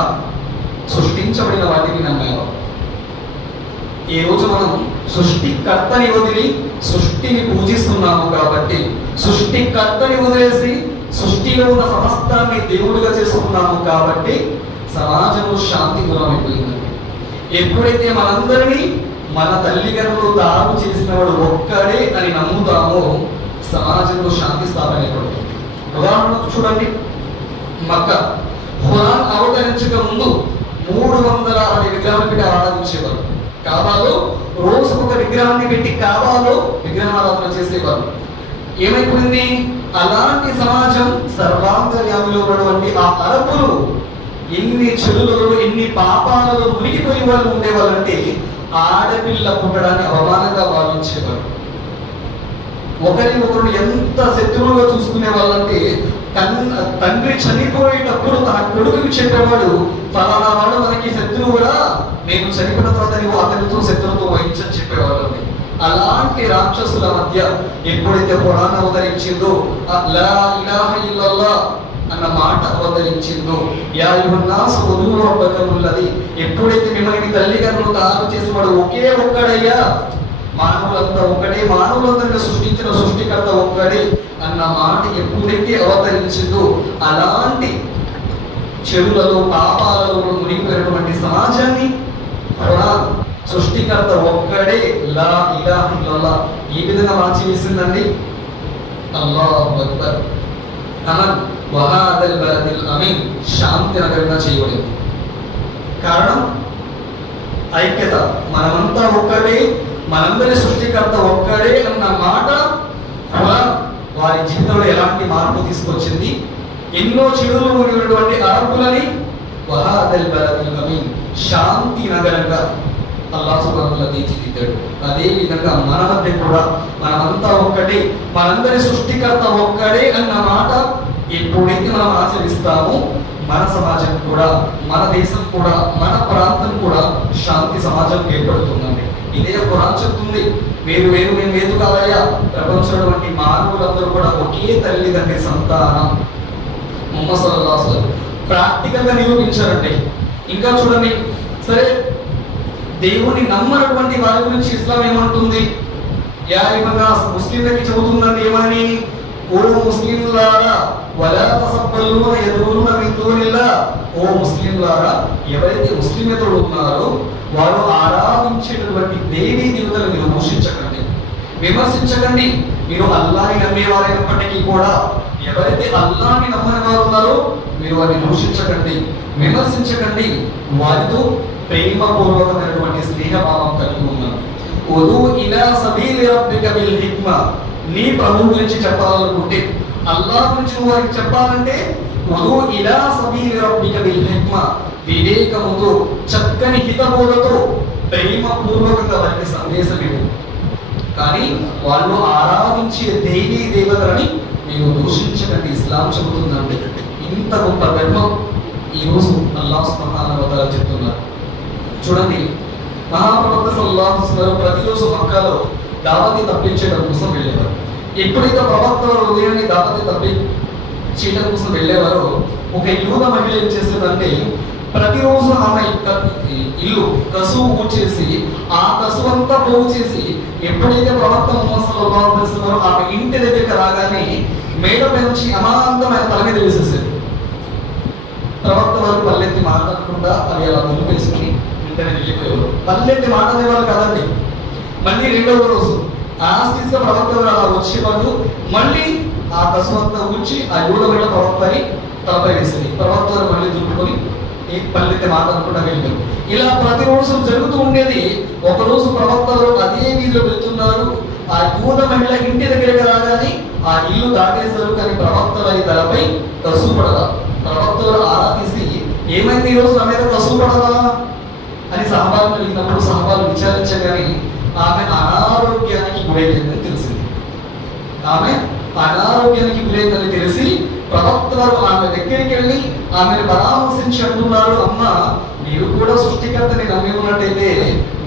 సృష్టించబడిన వాటిని నమ్మావా? ఈ రోజు మనం సృష్టికర్తని వదిలి సృష్టిని పూజిస్తున్నాము కాబట్టి, సృష్టికర్తని వదిలేసి సృష్టిలో ఉన్న సమస్తాన్ని దేవుడిగా చేసుకున్నాము కాబట్టి సమాజంలో శాంతి దూరం అయిపోయిందండి. ఎప్పుడైతే మనందరినీ మన తల్లి గర్భంలో తాము చేసిన వాడు ఒక్కడే అని నమ్ముతామో సమాజంలో శాంతి స్థాపన ఏర్పడుతుంది. ఉదాహరణకు చూడండి, మక్కా ఖురాన్ అవతరించక ముందు 360 విగ్రహాలు పెట్టి ఆరాధించేవారు. కాబాలో రోజుకు ఒక విగ్రహాన్ని పెట్టి కాబాలో విగ్రహారాధన చేసేవారు. ఏమైపోయింది? అలాంటి సమాజం సర్వాంతర్యామిలో ఉన్నటువంటి ఆ అరబ్బులు ఎన్ని చెడులలో ఎన్ని పాపాలలో మునిగిపోయి వాళ్ళు ఉండేవాళ్ళంటే ఆడపిల్ల పుట్టడాన్ని అవమానంగా భావించేవారు. ఒకరు ఎంత శత్రువులుగా చూసుకునే వాళ్ళంటే తండ్రి చనిపోయేటప్పుడు తన కొడుకుకి చెప్పేవాడు, ఫలానా వాడు మనకి శత్రువురా, నేను చనిపోయిన తర్వాత నువ్వు అతనితో శత్రువుతో వహించని చెప్పేవాళ్ళని. అలాంటి రాక్షసుల మధ్య ఎప్పుడైతే ఖురాన్ అవతరించిందో, లా ఇలాహ ఇల్లల్లాహ్ అన్న మాట అవతరించిందో, యా అయ్యుహన్నాస్ ఉదూ రబ్బకముల్లది, ఎప్పుడైతే మిమ్మల్ని తల్లిదండ్రులు తయారు చేసిన వాడు ఒకే ఒక్కడయ్యా, మానవులంతా ఒక్కడే, మానవులందరినీ సృష్టించిన సృష్టికర్త ఒక్కడే అన్న మాట ఎప్పుడైతే అవతరించిందో, అలాంటి చెడులలో పాపాలలో మునిగిపోయినటువంటి సమాజాన్ని ఖురాన్ సృష్టికర్త ఒక్కడే, లా ఇలాహ ఇల్లల్లాహ్ ఈ విధంగా మార్చి వేసిందండి. అల్లాహు అక్బర్. అమన్ వహాదల్ బలదిల్ అమీన్, శాంతి నగరంగా చేయబడింది. కారణం ఐక్యత. మనమంతా ఒక్కడే, మనందరి సృష్టికర్త ఒక్కడే అన్న మాట ఖురాన్ వారి జీవితంలో ఎలాంటి మార్పు తీసుకొచ్చింది. ఎన్నో చెడులు ఉన్నటువంటి అరబ్బులని వహాదల్ బలదిల్ అమీన్, శాంతి నగరంగా అల్లాహ్ సుబ్హానహు వ తఆలా తీర్చిదిద్దాడు. అదే విధంగా మన మధ్య కూడా మనమంతా ఒక్కటే, మనందరి సృష్టికర్త ఒక్కడే అన్న మాట ఎప్పుడైతే మనం ఆచరిస్తామో మన సమాజం కూడా, మన దేశం కూడా, మన ప్రాంతం కూడా శాంతి సమాజం ఏర్పడుతుందండి. ఇదే ఖురాన్ చెప్తుంది. వేరు వేరు మేము వేరు కాదయ్యా, ప్రపంచంలో వంటి మానవులందరూ కూడా ఒకే తల్లిదండ్రి సంతానం. ముహమ్మద్ సల్లల్లాహు అలైహి వసల్లం ప్రాక్టికల్ గా నిరూపించారండి. ఇంకా చూడండి, సరే దేవుని నమ్మనటువంటి వారి గురించి ఇస్లాం ఏమంటుంది? యా అయ్యుహన్నాస్, ముస్లింలకి చెబుతుందండి ఏమని? ఓ ముస్లింలారా, వలా తసబ్బలూన యదులున మిన్ దూనిల్లాహ్, ఓ ముస్లింలారా, ఎవరైతే ముస్లిమేతరులు ఉన్నారో వారు ఆరాధించేటటువంటి దేవీ దేవతలను మీరు దూషించకండి, విమర్శించకండి. మీరు అల్లాహ్ని నమ్మేవారైనప్పటికీ కూడా ఎవరైతే అల్లాహ్ని నమ్మని వారు ఉన్నారో మీరు వారిని దూషించకండి, విమర్శించకండి. వారితో ప్రేమపూర్వకమైనటువంటి స్నేహభావం కలిగి ఉన్నారు. ఉదూ ఇలా సబీలి రబ్బిక బిల్ హిక్మా, నీ ప్రభువు గురించి చెప్పాలనుకుంటే, అల్లాహ్ గురించి నువ్వు వారికి చెప్పాలంటే ఉదూ ఇలా సబీలి రబ్బిక బిల్ హిక్మా, వివేకముతో చక్కని హితబోధతో ప్రేమపూర్వకంగా వారికి సందేశం ఇవ్వు. కానీ వాళ్ళు ఆరాధించే దేవీ దేవతలని మీరు దూషించకండి ఇస్లాం చెబుతుందండి. ఇంత గొప్ప ధర్మం ఈరోజు అల్లాహ్ సుబ్హానహు వ తఆలా చెప్తున్నారు. చూడండి, మహాప్రవక్త సల్లల్లాహు అలైహి వసల్లం ప్రతిరోజు మక్కాలో దావతి తప్పించడం కోసం వెళ్ళేవారు. ఎప్పుడైతే ప్రవక్త వారు ఉదయాన్నే దావతి తప్పించడం కోసం వెళ్ళేవారో ఒక యూద మహిళ ఏం చేసేదంటే, ప్రతిరోజు ఆమె ఇల్లు కసువు ఊడ్చేసి ఆ కసువంతా పోగు చేసి ఎప్పుడైతే ప్రవక్త ముహమ్మద్ సల్లల్లాహు అలైహి వసల్లం ఆమె ఇంటి దగ్గరికి రాగానే మేడపై నుంచి అమాంతమైన తల మీద వేసేసేది. ప్రవక్త వారు పల్లెత్తి మాట్లాడకుండా అవి అలా దులిపేసుకుని వెంటనే వెళ్ళిపోయేవారు. పల్లెత్తి మాట్లాడేవారు కాదండి. మళ్ళీ రెండవ రోజు ఆస్తిగా ప్రవక్త వారు అలా వచ్చేవాళ్ళు, మళ్ళీ ఆ కసువంతా ఊడ్చి ఆ యూద మీద ప్రవక్తని తలపై వేసేది. ప్రవక్త వారు మళ్ళీ దులుపుకొని పల్లెత్తి మాట్లాడకుండా వెళ్ళారు. ఇలా ప్రతిరోజు జరుగుతూ ఉండేది. ఒకరోజు ప్రవక్త వారు అదే వీధిలో వెళ్తున్నారు. ఆ యూద మహిళ ఇంటి దగ్గరికి రాగానే ఆ ఇల్లు దాటేశారు. కానీ ప్రవక్త వారి తలపై కసువు పడదా. ప్రవక్త వారు ఆరాధిస్తే ఏమైంది, ఈరోజు నా మీద కసువు పడదా అని సహబాలు కలిగినప్పుడు సహబాలు విచారించగానే ఆమె అనారోగ్యానికి గురైందని తెలిసింది. ఆమె అనారోగ్యానికి గురైందని తెలిసి ప్రవక్త వారు ఆమె దగ్గరికి వెళ్ళి ఆమెను పరామర్శించి అంటున్నారు, అమ్మ నీవు కూడా సృష్టికర్తని నమ్మి ఉన్నట్టయితే,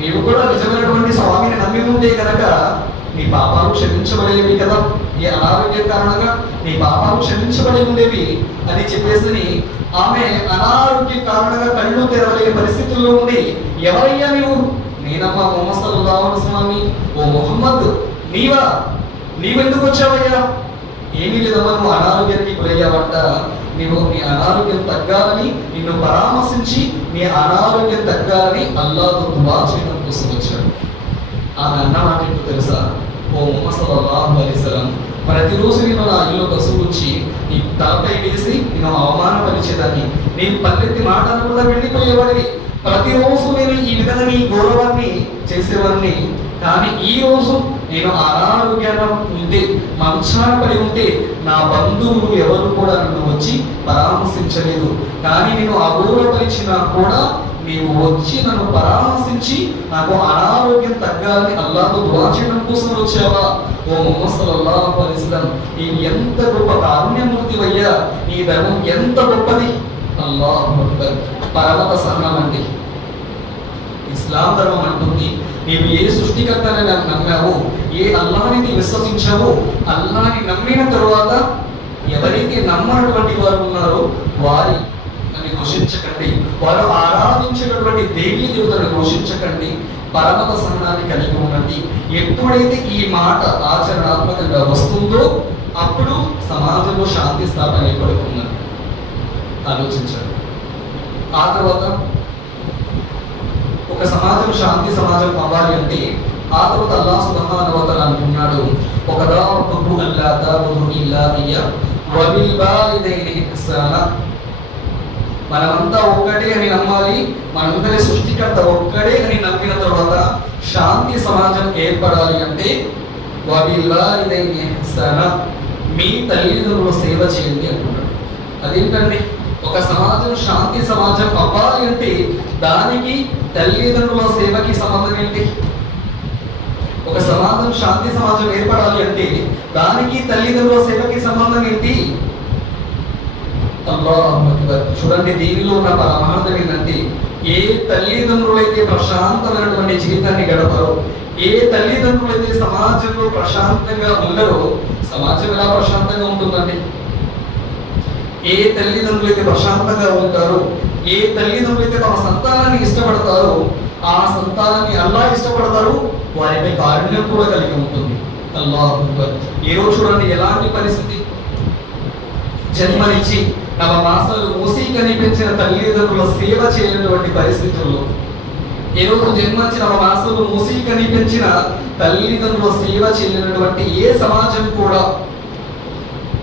నీవు కూడా నిజమైనటువంటి స్వామిని నమ్మి ఉంటే కనుక నీ పాపాలు క్షమించబడేవి కదా, ఈ అనారోగ్యం కారణంగా నీ పాపాలు క్షమించబడి ఉండేవి అని చెప్పేసి ఆమె అనారోగ్య కారణంగా కళ్ళు తెరవలేని పరిస్థితుల్లో ఉంది. ఎవరయ్యా నీవు? నేనమ్మా ముహమ్మద్ సల్లల్లాహు అలైహి వసల్లం. ఓ ముహమ్మద్, నీవెందుకు వచ్చావయ్యా? ఏమీ లేదమ్మా, నువ్వు అనారోగ్యానికి గురయ్యావంట, నీవు నీ అనారోగ్యం తగ్గాలని నిన్ను పరామర్శించి నీ అనారోగ్యం తగ్గాలని అల్లాహ్తో దుఆ చేయడం కోసం వచ్చాడు. ఆమె అన్న మాట ఏంటో తెలుసా? ఓ ముహమ్మద్ సల్లల్లాహు అలైహి వసల్లం, ప్రతిరోజు నేను నా ఇల్లు కసుగుచ్చి నీ తలపై వేసి నేను అవమానపరిచేదాన్ని, నీ పల్లెత్తి మాట కూడా వెళ్ళిపోయేవాడివి. ప్రతిరోజు నేను ఈ విధంగా నీ గౌరవాన్ని చేసేవాడిని. కానీ ఈ రోజు నేను అనారోగ్యంగా ఉంటే, మంచాన పడి ఉంటే నా బంధువులు ఎవరు కూడా నన్ను వచ్చి పరామర్శించలేదు. కానీ నేను అగౌరవపరిచినా కూడా నీవు వచ్చి నన్ను పరామర్శించి నాకు అనారోగ్యం తగ్గాలని అల్లాహ్తో దుఆ చేయడం కోసం వచ్చావా? ఓ ముహమ్మద్ సల్లల్లాహు అలైహి వసల్లం, నీవు ఎంత గొప్ప కారుణ్యమూర్తివయ్యా, నీ ధర్మం ఎంత గొప్పది. అల్లాహు అక్బర్. పరమత సహనం అండి ఇస్లాం ధర్మం అంటుంది, నీవు ఏ సృష్టికర్తని నమ్మావో, ఏ అల్లాహ్ని నీవు విశ్వసించావో, అల్లాహ్ని నమ్మిన తరువాత ఎవరైతే నమ్మనటువంటి వారు ఉన్నారో వారి ఘోషించకండి, వారు ఆరాధించేటటువంటి దేవీ దేవతలను ఘోషించకండి, పరమత సహనాన్ని కలిగి ఉండండి. ఎప్పుడైతే ఈ మాట ఆచరణాత్మకంగా వస్తుందో అప్పుడు సమాజంలో శాంతి స్థాపన ఏర్పడుతుందని ఆలోచించండి. ఆ తర్వాత ఒక సమాజం శాంతి సమాజం అవ్వాలి అంటే ఆ తర్వాత అల్లాహ్ సుబ్హానహు వ తఆలా అంటున్నాడు, ఒకదా రబ్బుకు అల్లా తఅబుదు ఇల్లా ఇయ్యా వ బిల్ వాలిదైని ఇహ్సానా. మనమంతా ఒక్కటే అని నమ్మాలి, మనందరి సృష్టికర్త ఒక్కడే అని నమ్మిన తర్వాత శాంతి సమాజం ఏర్పడాలి అంటే వ బిల్ వాలిదైని ఇహ్సానా, మీ తల్లిదండ్రుల సేవ చేయండి అంటున్నాడు. అదేంటండి? ఒక సమాజం శాంతి సమాజం అవ్వాలి అంటే దానికి తల్లిదండ్రుల సేవకి సంబంధం ఏంటి? ఒక సమాజం శాంతి సమాజం ఏర్పడాలి అంటే దానికి తల్లిదండ్రుల సేవకి సంబంధం ఏంటి? అల్లాహు అక్బర్. చూడండి, దీనిలో ఉన్న పరమార్థం ఏంటంటే ఏ తల్లిదండ్రులైతే ప్రశాంతమైనటువంటి జీవితాన్ని గడపరో, ఏ తల్లిదండ్రులైతే సమాజంలో ప్రశాంతంగా ఉండరో సమాజం ఎలా ప్రశాంతంగా ఉంటుందండి? ఏ తల్లిదండ్రులైతే ప్రశాంతంగా ఉంటారో, ఏ తల్లిదండ్రులైతే తమ సంతానాన్ని ఇష్టపడతారో ఆ సంతానాన్ని అల్లాహ్ ఇష్టపడతారు, వారిపై కారుణ్యం కూడా కలిగి ఉంటుంది. అల్లాహు అక్బర్. ఈ రోజు చూడండి ఎలాంటి పరిస్థితి. జన్మనిచ్చి నవ మాసాలు మూసి కనిపించిన తల్లిదండ్రుల సేవ చేయనటువంటి పరిస్థితుల్లో, ఈ రోజు జన్మనిచ్చి నవ మాసాలు మూసి కనిపించిన తల్లిదండ్రుల సేవ చేయనటువంటి ఏ సమాజం కూడా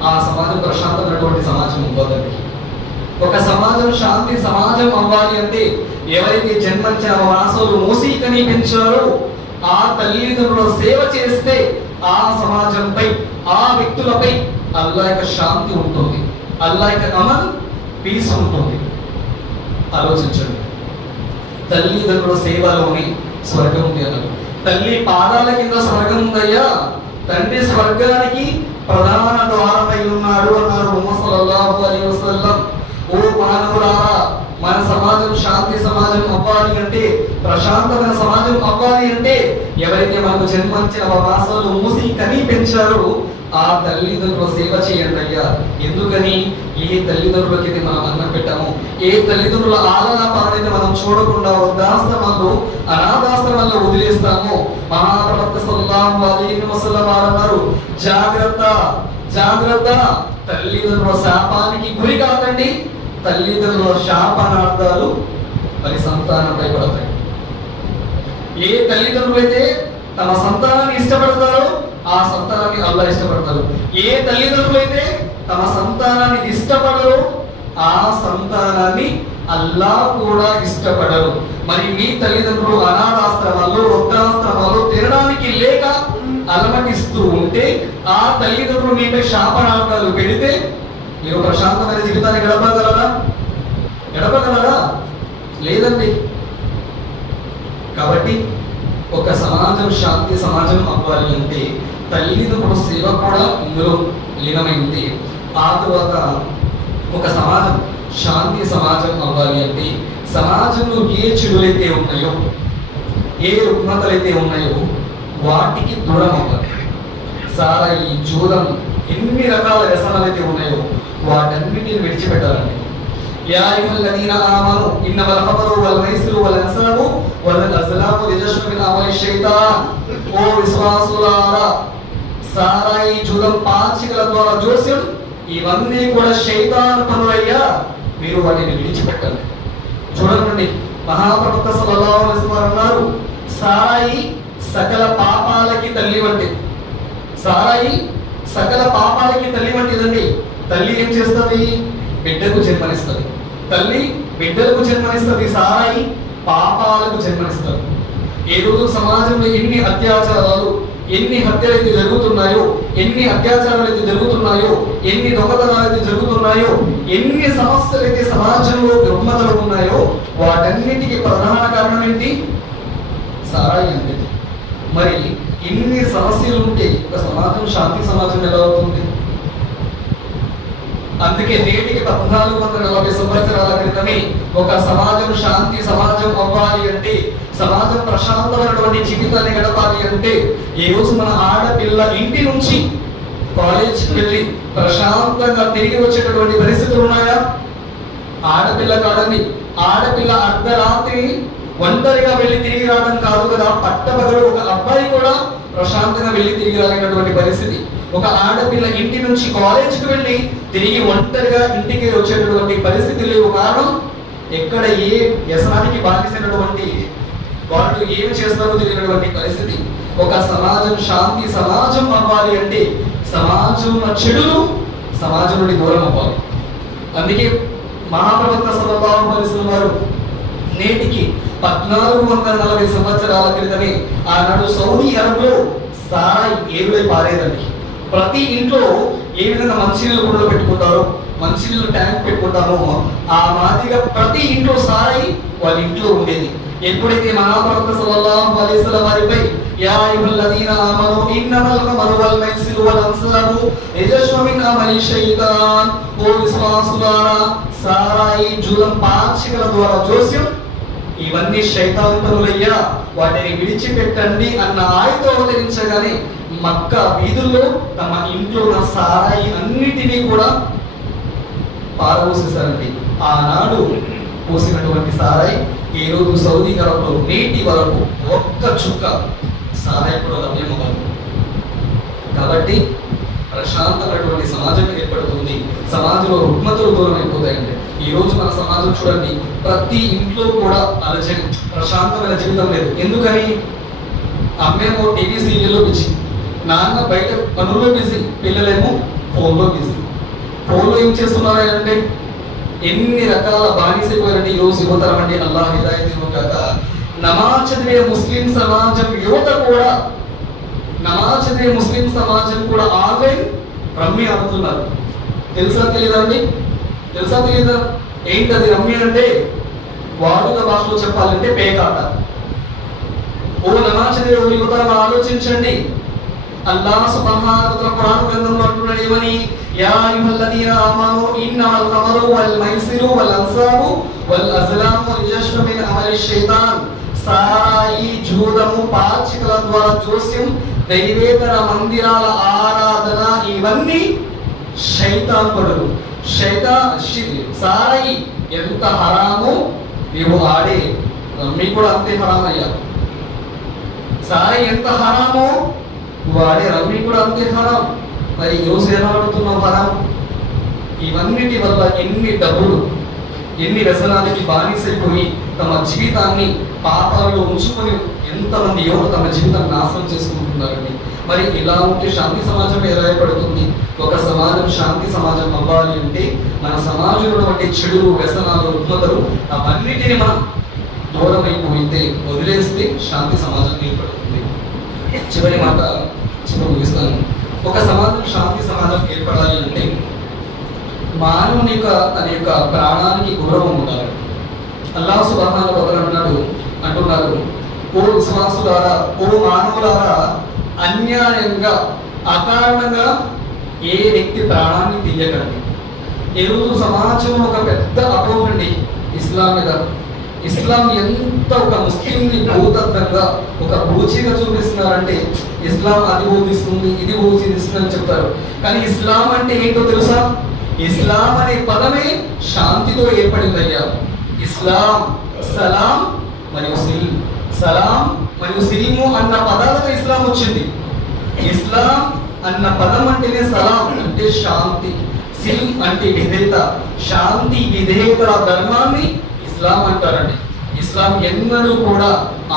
ఆ సమాజం ప్రశాంతమైనటువంటి సమాజం అవ్వదండి. ఒక సమాజం శాంతి సమాజం అవ్వాలి అంటే ఎవరైతే జన్మనిచ్చిన మాసాలు మూసి కనిపించారో ఆ తల్లిదండ్రుల సేవ చేస్తే ఆ సమాజంపై, ఆ వ్యక్తులపై అల్లాహ్ యొక్క శాంతి ఉంటుంది, అల్లాహ్ యొక్క అమన్, పీస్ ఉంటుంది. ఆలోచించండి, తల్లిదండ్రుల సేవలోని స్వర్గం ఉంది అన్నారు. తల్లి పాదాల కింద స్వర్గం ఉందయ్యా, తండ్రి స్వర్గానికి ప్రధాన ద్వారమై ఉన్నాడు అన్నారు ముహమ్మద్ సల్లల్లాహు అలైహి వసల్లం. ఓ మానవులారా, మన సమాజం శాంతి సమాజం అవ్వాలి అంటే, ప్రశాంతమైన సమాజం అవ్వాలి అంటే ఎవరైతే మనకు జన్మించిన మాసాలు మూసి కని పెంచారో ఆ తల్లిదండ్రుల సేవ చేయండి అయ్యా. ఎందుకని? ఏ తల్లిదండ్రులకైతే మనం అన్నం పెట్టాము, ఏ తల్లిదండ్రుల ఆలనా పాలనైతే మనం చూడకుండా వృద్ధాశ్రమాల్లో, అనాథాశ్రమాల్లో వదిలేస్తామో మహాప్రవక్త సల్లల్లాహు అలైహి వసల్లం అన్నారు, జాగ్రత్త జాగ్రత్త, తల్లిదండ్రుల శాపానికి గురి కాదండి. తల్లిదండ్రుల శాపనార్థాలు మరి సంతానంపై పడతాయి. ఏ తల్లిదండ్రులైతే తమ సంతానాన్ని ఇష్టపడతారో ఆ సంతానాన్ని అల్లాహ్ ఇష్టపడతారు. ఏ తల్లిదండ్రులైతే తమ సంతానాన్ని ఇష్టపడరో ఆ సంతానాన్ని అల్లాహ్ కూడా ఇష్టపడరు. మరి మీ తల్లిదండ్రులు అనాథాశ్రమాల్లో, వృద్ధాశ్రమాల్లో తినడానికి లేక అలమటిస్తూ ఉంటే ఆ తల్లిదండ్రులు మీపై శాపనార్థాలు పెడితే మీరు ప్రశాంతమైన జీవితాన్ని గడపగలరా? లేదండి. కాబట్టి ఒక సమాజం శాంతి సమాజం అవ్వాలి అంటే తల్లిదండ్రుల సేవ కూడా ఇందులో లీనమైంది. ఆ తర్వాత ఒక సమాజం శాంతి సమాజం అవ్వాలి అంటే సమాజంలో ఏ చెడులైతే ఉన్నాయో, ఏ రుగ్మతలైతే ఉన్నాయో వాటికి దూరం అవ్వాలి. సారాయి, జూదం, ఎన్ని రకాల వ్యసనాలు అయితే ఉన్నాయో వాటన్నిటిని విడిచిపెట్టాలండి. యా అయ్యుహల్లదీన ఆమను ఇన్నమల్ ఖమరు వల్ మైసిరు వల్ అన్సాబు వల్ అజ్లాము రిజస్సు మిన్ అమలి షైతాన్. ఓ విశ్వాసులారా, సారాయి, జూదం, పాచికల ద్వారా జోస్యం ఇవన్నీ కూడా శైతాను పనులయ్యా, మీరు వాటిని విడిచిపెట్టండి. చూడండి, మహాప్రవక్త సల్లల్లాహు అలైహి వసల్లం అన్నారు, సారాయి సకల పాపాలకి తల్లి వంటిది. సారాయి సకల పాపాలకి తల్లి వంటిదండి. తల్లి ఏం చేస్తుంది? బిడ్డకు జన్మనిస్తుంది. తల్లి బిడ్డలకు జన్మనిస్తుంది, సారాయి పాపాలకు జన్మనిస్తుంది. ఈ రోజు సమాజంలో ఎన్ని అత్యాచారాలు, ఎన్ని హత్యలైతే జరుగుతున్నాయో, ఎన్ని అత్యాచారాలైతే జరుగుతున్నాయో, ఎన్ని దొంగతనాలైతే జరుగుతున్నాయో, ఎన్ని సమస్యలైతే సమాజంలో రుగ్మతలు ఉన్నాయో వాటన్నిటికీ ప్రధాన కారణం ఏంటి? సారాయి అంటే. మరి ఇన్ని సమస్యలు ఉంటే ఒక సమాజం శాంతి సమాజం ఎలా అవుతుంది? అందుకే నేటికి 1440 సంవత్సరాల క్రితమే ఒక సమాజం శాంతి సమాజం అవ్వాలి అంటే, సమాజం ప్రశాంతమైనటువంటి జీవితాన్ని గడపాలి అంటే, ఈ రోజు మన ఆడపిల్ల ఇంటి నుంచి కాలేజ్కి వెళ్ళి ప్రశాంతంగా తిరిగి వచ్చేటటువంటి పరిస్థితులు ఉన్నాయా? ఆడపిల్ల కాదండి, ఆడపిల్ల అర్ధరాత్రి ఒంటరిగా వెళ్ళి తిరిగి రావడం కాదు కదా, పట్టపగలు ఒక అబ్బాయి కూడా ప్రశాంతంగా వెళ్ళి తిరిగి రాలేనటువంటి పరిస్థితి. ఒక ఆడపిల్ల ఇంటి నుంచి కాలేజ్కి వెళ్ళి తిరిగి ఒంటరిగా ఇంటికి వచ్చేటటువంటి పరిస్థితి లేవు. కారణం, ఎక్కడ ఏ వ్యసనానికి బాధిసినటువంటి వాళ్ళు ఏమి చేస్తారో తెలియనటువంటి పరిస్థితి. ఒక సమాజం శాంతి సమాజం అవ్వాలి అంటే సమాజం చెడులు సమాజం నుండి దూరం అవ్వాలి. అందుకే మహాప్రవక్త సల్లల్లాహు అలైహి వసల్లం వారు నేటికి 1440 సంవత్సరాల క్రితమే ఆనాడు సౌదీ అరబ్లో సారాయి ఏరులై పారేదండి. ప్రతి ఇంట్లో ఏ విధంగా మంచినీళ్ళు కూడా పెట్టుకుంటారో, మంచినీళ్ళు ట్యాంక్ పెట్టుకుంటామో ఆ మాదిరిగా ప్రతి ఇంట్లో సారాయి వాళ్ళ ఇంట్లో ఉండేది. ఎప్పుడైతే మహాప్రవక్త సల్లల్లాహు అలైహి వసల్లం వారిపై యా అయ్యుహల్లదీన ఆమను ఇన్నమల్ ఖమరు వల్ మైసిరు వల్ అన్సాబు రిజస్సు మిన్ అమలి షైతాన్, ఓ విశ్వాసులారా, సారాయి, జూదం, పాచికల ద్వారా జోస్యం ఇవన్నీ శైతాను పనులయ్యా, వాటిని విడిచిపెట్టండి అన్న ఆయతో అవతరించగానే మక్కా వీధుల్లో తమ ఇంట్లో ఉన్న సారాయి అన్నిటినీ కూడా పారబోసేశారండి. ఆనాడు పోసినటువంటి సారాయి ఈ రోజు సౌదీ అరబ్లో నేటి వరకు ఒక్క చుక్క సారాయి కూడా లభ్యమవ్వదు. కాబట్టి ప్రశాంతమైనటువంటి సమాజం ఏర్పడుతుంది. సమాజంలో రుగ్మతలు దూరం అయిపోతాయండి. ఈ రోజు మన సమాజం చూడండి, ప్రతి ఇంట్లో కూడా అలజడి, ప్రశాంతమైన జీవితం లేదు. ఎందుకని? అమ్మేమో టీవీ సీరియల్లో బిజీ, నాన్న బయట పనుల్లో బిజీ, పిల్లలేమో ఫోన్లో బిజీ. ఫోన్లో ఏం చేస్తున్నారు అంటే ఎన్ని రకాల బానిసైపోయారంటే ఈ రోజు యువతరం అండి. అల్లాహ్ హిదాయత్ ఇవ్వగాక. నమాజ్ చదివే ముస్లిం సమాజం యువత కూడా, నమాజ్ చదివే ముస్లిం సమాజం కూడా ఆన్లైన్ రమ్మీ ఆడుతున్నారు. తెలుసా తెలీదా అండి? తెలుసా తెలీదా? ఏంటది రమ్మీ అంటే? వాడుక భాషలో చెప్పాలంటే పేకాట. ఓ నమాజ్ చదివే యువతరం ఆలోచించండి. అల్లాహ్ సుబ్హానహు వ తఆలా ఖురాన్ గ్రంథంలో అంటున్నాడు ఏమని? యా అయ్యుహల్లదీన ఆమను ఇన్నమల్ ఖమరు వల్ మైసిరు వల్ అన్సాబు వల్ అజ్లాము రిజస్సు మిన్ అమలి షైతాన్. సారాయి, జూదము, పాచికల ద్వారా జోస్యం, దైవేతర మందిరాల ఆరాధన ఇవన్నీ శైతాన్ పనులు. సారాయి ఎంత హరామో నీవు ఆడే రమ్మీ కూడా అంతే హరామయ్యా. సారాయి ఎంత హరామో వాడే రమ్మీ కూడా అంతే హరాం. మరి ఈరోజు ఎలా ఆడుతున్నావు హరాం? ఇవన్నిటి వల్ల ఎన్ని డబ్బులు, ఎన్ని వ్యసనాలకి బానిసైపోయి తమ జీవితాన్ని పాపాలలో ఉంచుకొని ఎంతమంది యువత తమ జీవితాన్ని నాశనం చేసుకుంటున్నారండి. మరి ఇలా ఉంటే శాంతి సమాజం ఎలా ఏర్పడుతుంది? ఒక సమాజం శాంతి సమాజం అవ్వాలి అంటే మన సమాజంలో ఉన్నటువంటి చెడు, వ్యసనాలు, రుగ్మతలు అవన్నిటిని మనం దూరం అయిపోయితే, వదిలేస్తే శాంతి సమాజం ఏర్పడుతుంది. చివరి మాట ముగిస్తాను. ఒక సమాజం శాంతి సమాజం ఏర్పడాలి అంటే మానవుని యొక్క తన యొక్క ప్రాణానికి గౌరవం ఉండాలి. అల్లాహ్ సుబ్హానహు వ తఆలా అంటున్నారు, ఓ విశ్వాసులారా, ఓ మానవులారా, అన్యాయంగా అకారణంగా ఏ వ్యక్తి ప్రాణాన్ని తీయకండి. ఈరోజు సమాజంలో ఒక పెద్ద అపోహండి ఇస్లాం మీద. ఇస్లాం ఎంత ఒక ముస్లింని భూతత్వంగా ఒక బూచిగా చూపిస్తున్నారంటే ఇస్లాం అది బోధిస్తుంది ఇది బోధిస్తుంది అని చెప్తారు. కానీ ఇస్లాం అంటే ఏంటో తెలుసా? ఇస్లాం అనే పదమే శాంతితో ఏర్పడిందయ్యా. ఇస్లాం సలాం మరియు సిల్మ్, సలాం మరియు సిల్ము అన్న పదాలతో ఇస్లాం వచ్చింది. ఇస్లాం అన్న పదం అంటేనే సలాం అంటే శాంతి, సిల్మ్ అంటే విధేయత. శాంతి విధేయతల ధర్మాన్ని ఇస్లాం అంటారండి. ఇస్లాం ఎన్నడూ కూడా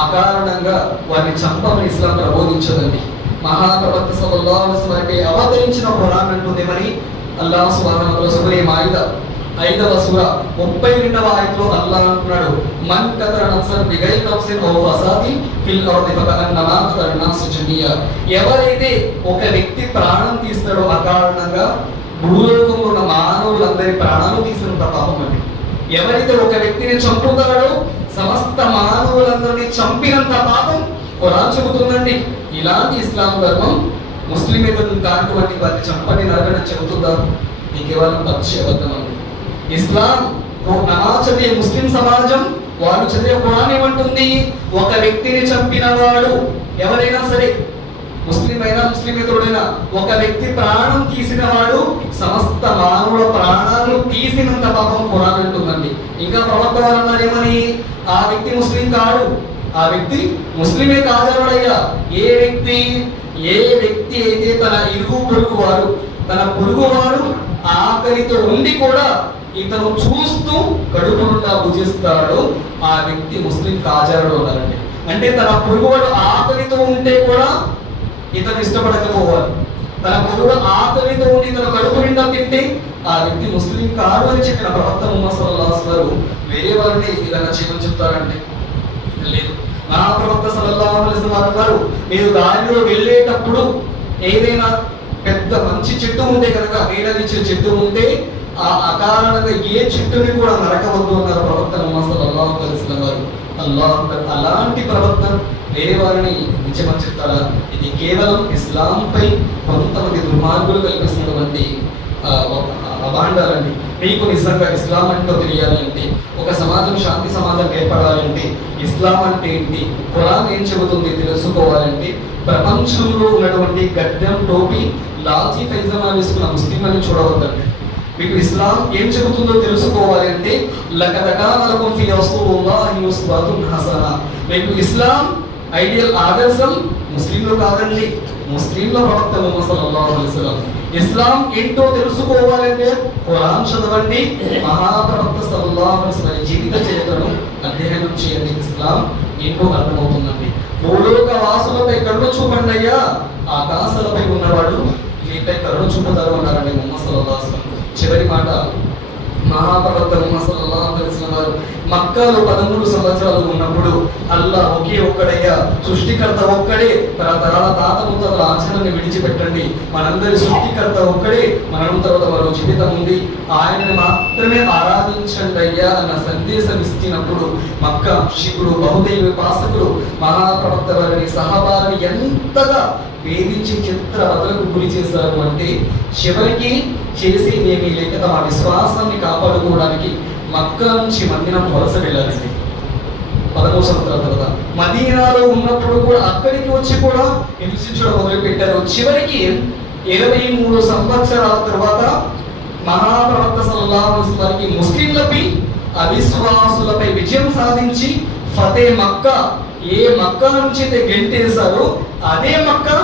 అకారణంగా వారిని చంపమని ఇస్లాం ప్రబోధించదండి. మహాప్రవక్త సల్లల్లాహు అలైహి వసల్లంపై అవతరించిన ఖురాన్ అంటుంది మరి అల్లాహ్ సుబ్హానహు వ తఆలా సూరా మాయిదా 5వ సూర 32వ ఆయతలో అల్లాహ్ అంటున్నాడు, మన్ కతర నఫ్సన్ బిగైరి నఫ్సిన్ ఔ ఫసాదిన్ ఫిల్ అర్ది ఫకన్నమా కతర నాస్ జమీయా. ఎవరైతే ఒక వ్యక్తి ప్రాణం తీస్తాడో అకారణంగా భూలోకంలో ఉన్న మానవులందరి ప్రాణాలు తీసినంత పాపం అండి. ఎవరైతే ఒక వ్యక్తిని చంపుతాడో సమస్త మానవులందరినీ చంపినంత పాపం ఖురాన్ చెబుతుందండి. ఇలాంటి ఇస్లాం ధర్మం ముస్లిమేతరులు కానటువంటి వారిని చంపని నరకడం చెబుతుందా? ఇది కేవలం పచ్చి అబద్ధం అండి. ఇస్లాం నమాజ్ చదివే ముస్లిం సమాజం వారు చదివే ఖురాన్ ఏమంటుంది? ఒక వ్యక్తిని చంపిన వాడు ఎవరైనా సరే, ముస్లిం అయినా ముస్లిమేతరుడైనా, ఒక వ్యక్తి ప్రాణం తీసిన వాడు సమస్త మానవుల ప్రాణాలను తీసినంత పాపం ఖురాన్ అంటుందండి. ఇంకా ప్రవక్త వారు అన్నారు ఏమని? ఆ వ్యక్తి ముస్లిం కాడు, ఆ వ్యక్తి ముస్లిమే కాదనడయ్యా. ఏ వ్యక్తి అయితే తన ఇరుగు పొరుగు వారు, తన పొరుగు వారు ఆకలితో ఉండి కూడా ఇతను చూస్తూ కడుపు నుండా భుజిస్తాడో ఆ వ్యక్తి ముస్లిం కాజారుడు అన్నారండి. అంటే తన పొరుగువాడు ఆకలితో ఉంటే కూడా ఇతను ఇష్టపడకపోవాలి. తన పొరుగు ఆకలితో ఉండి తన కడుపు నిండా తింటే ఆ వ్యక్తి ముస్లిం కాదు అని చెప్పిన ప్రవక్త ముహమ్మద్ సల్లల్లాహు అలైహి వసల్లం వేరే వారిని ఇలా చేయమని చెప్తారండి? లేదు. మహాప్రవక్త సల్లల్లాహు అలైహి వసల్లం అన్నారు, మీరు దారిలో వెళ్ళేటప్పుడు ఏదైనా పెద్ద మంచి చెట్టు ఉంటే కనుక, నీడనిచ్చే చెట్టు ఉంటే ఆ అకారణంగా ఏ చెట్టుని కూడా నరకవద్దు అన్నారు ప్రవక్త ముహమ్మద్ సల్లల్లాహు అలైహి వసల్లం వారు. అలాంటి ప్రవక్త వేరే వారిని నిజమని చెప్తారా? ఇది కేవలం ఇస్లాంపై కొంతమంది దుర్మార్గులు కల్పిస్తున్నటువంటి అభాండాలండి. మీకు నిజంగా ఇస్లాం అంటే తెలియాలి అంటే, ఒక సమాజం శాంతి సమాజం ఏర్పడాలి అంటే ఇస్లాం అంటే ఏంటి, ఖురాన్ ఏం చెబుతుంది తెలుసుకోవాలంటే ప్రపంచంలో ఉన్నటువంటి గడ్డం టోపీ లాల్చీ పైజమా వేసుకున్న ముస్లిం అని చూడవద్దండి. మీకు ఇస్లాం ఏం చెబుతుందో తెలుసుకోవాలి అంటే లకద్ కాన లకుం ఫీ రసూలిల్లాహి ఉస్వతున్ హసనా. మీకు ఇస్లాం ఐడియల్ ఆదర్శం ముస్లింలు కాదండి, ముస్లింల ప్రవక్త ముహమ్మద్ సల్లల్లాహు అలైహి వసల్లం. ఇస్లాం ఏంటో తెలుసుకోవాలంటే ఖురాన్ చదవండి, మహాప్రవక్త సల్లల్లాహు అలైహి వసల్లం జీవిత చరిత్రను అధ్యయనం చేయండి. ఇస్లాం ఏంటో అర్థమవుతుందండి. భూలోక వాసులపై కరుణ చూపండి అయ్యా, ఆకాశాలపై ఉన్నవాడు మీపై కరుణ చూపుతారు అన్నారండి ముహమ్మద్ సల్లల్లాహు అలైహి వసల్లం. చివరి మాట మహాప్రవక్త ముహమ్మద్ సల్లల్లాహు అలైహి వసల్లం వారు మక్కాలో 13 సంవత్సరాలు ఉన్నప్పుడు అల్లాహ్ ఒకే ఒక్కడయ్యా, సృష్టికర్త ఒక్కడే, తరతరాల తాత ముత్తాతల ఆచరణని విడిచిపెట్టండి, మనందరి సృష్టికర్త ఒక్కడే, మరణం తర్వాత మరో జీవితం ఉంది, ఆయనని మాత్రమే ఆరాధించండి అయ్యా అన్న సందేశం ఇచ్చినప్పుడు మక్కా శికుడు బహుదైవ ఉపాసకులు మహాప్రవక్త వారిని సహబారిని ఎంతగా వేధించి చిత్రవదలకు గురి చేశారు అంటే చివరికి చేసి ఏమీ లేక తమ విశ్వాసాన్ని కాపాడుకోవడానికి మక్కా నుంచి మదీనాకు వలస వెళ్ళారండి. 13 సంవత్సరాల తర్వాత మదీనాలో ఉన్నప్పుడు కూడా అక్కడికి వచ్చి కూడా హింసించడం మొదలు పెట్టారు. చివరికి 23 సంవత్సరాల తర్వాత మహాప్రవక్త సల్లల్లాహు అలైహి వసల్లం వారికి ముస్లింలపై అవిశ్వాసులపై విజయం సాధించి ఫతే మక్కా, ఏ మక్కా నుంచి గెంటేశారో అదే మక్కా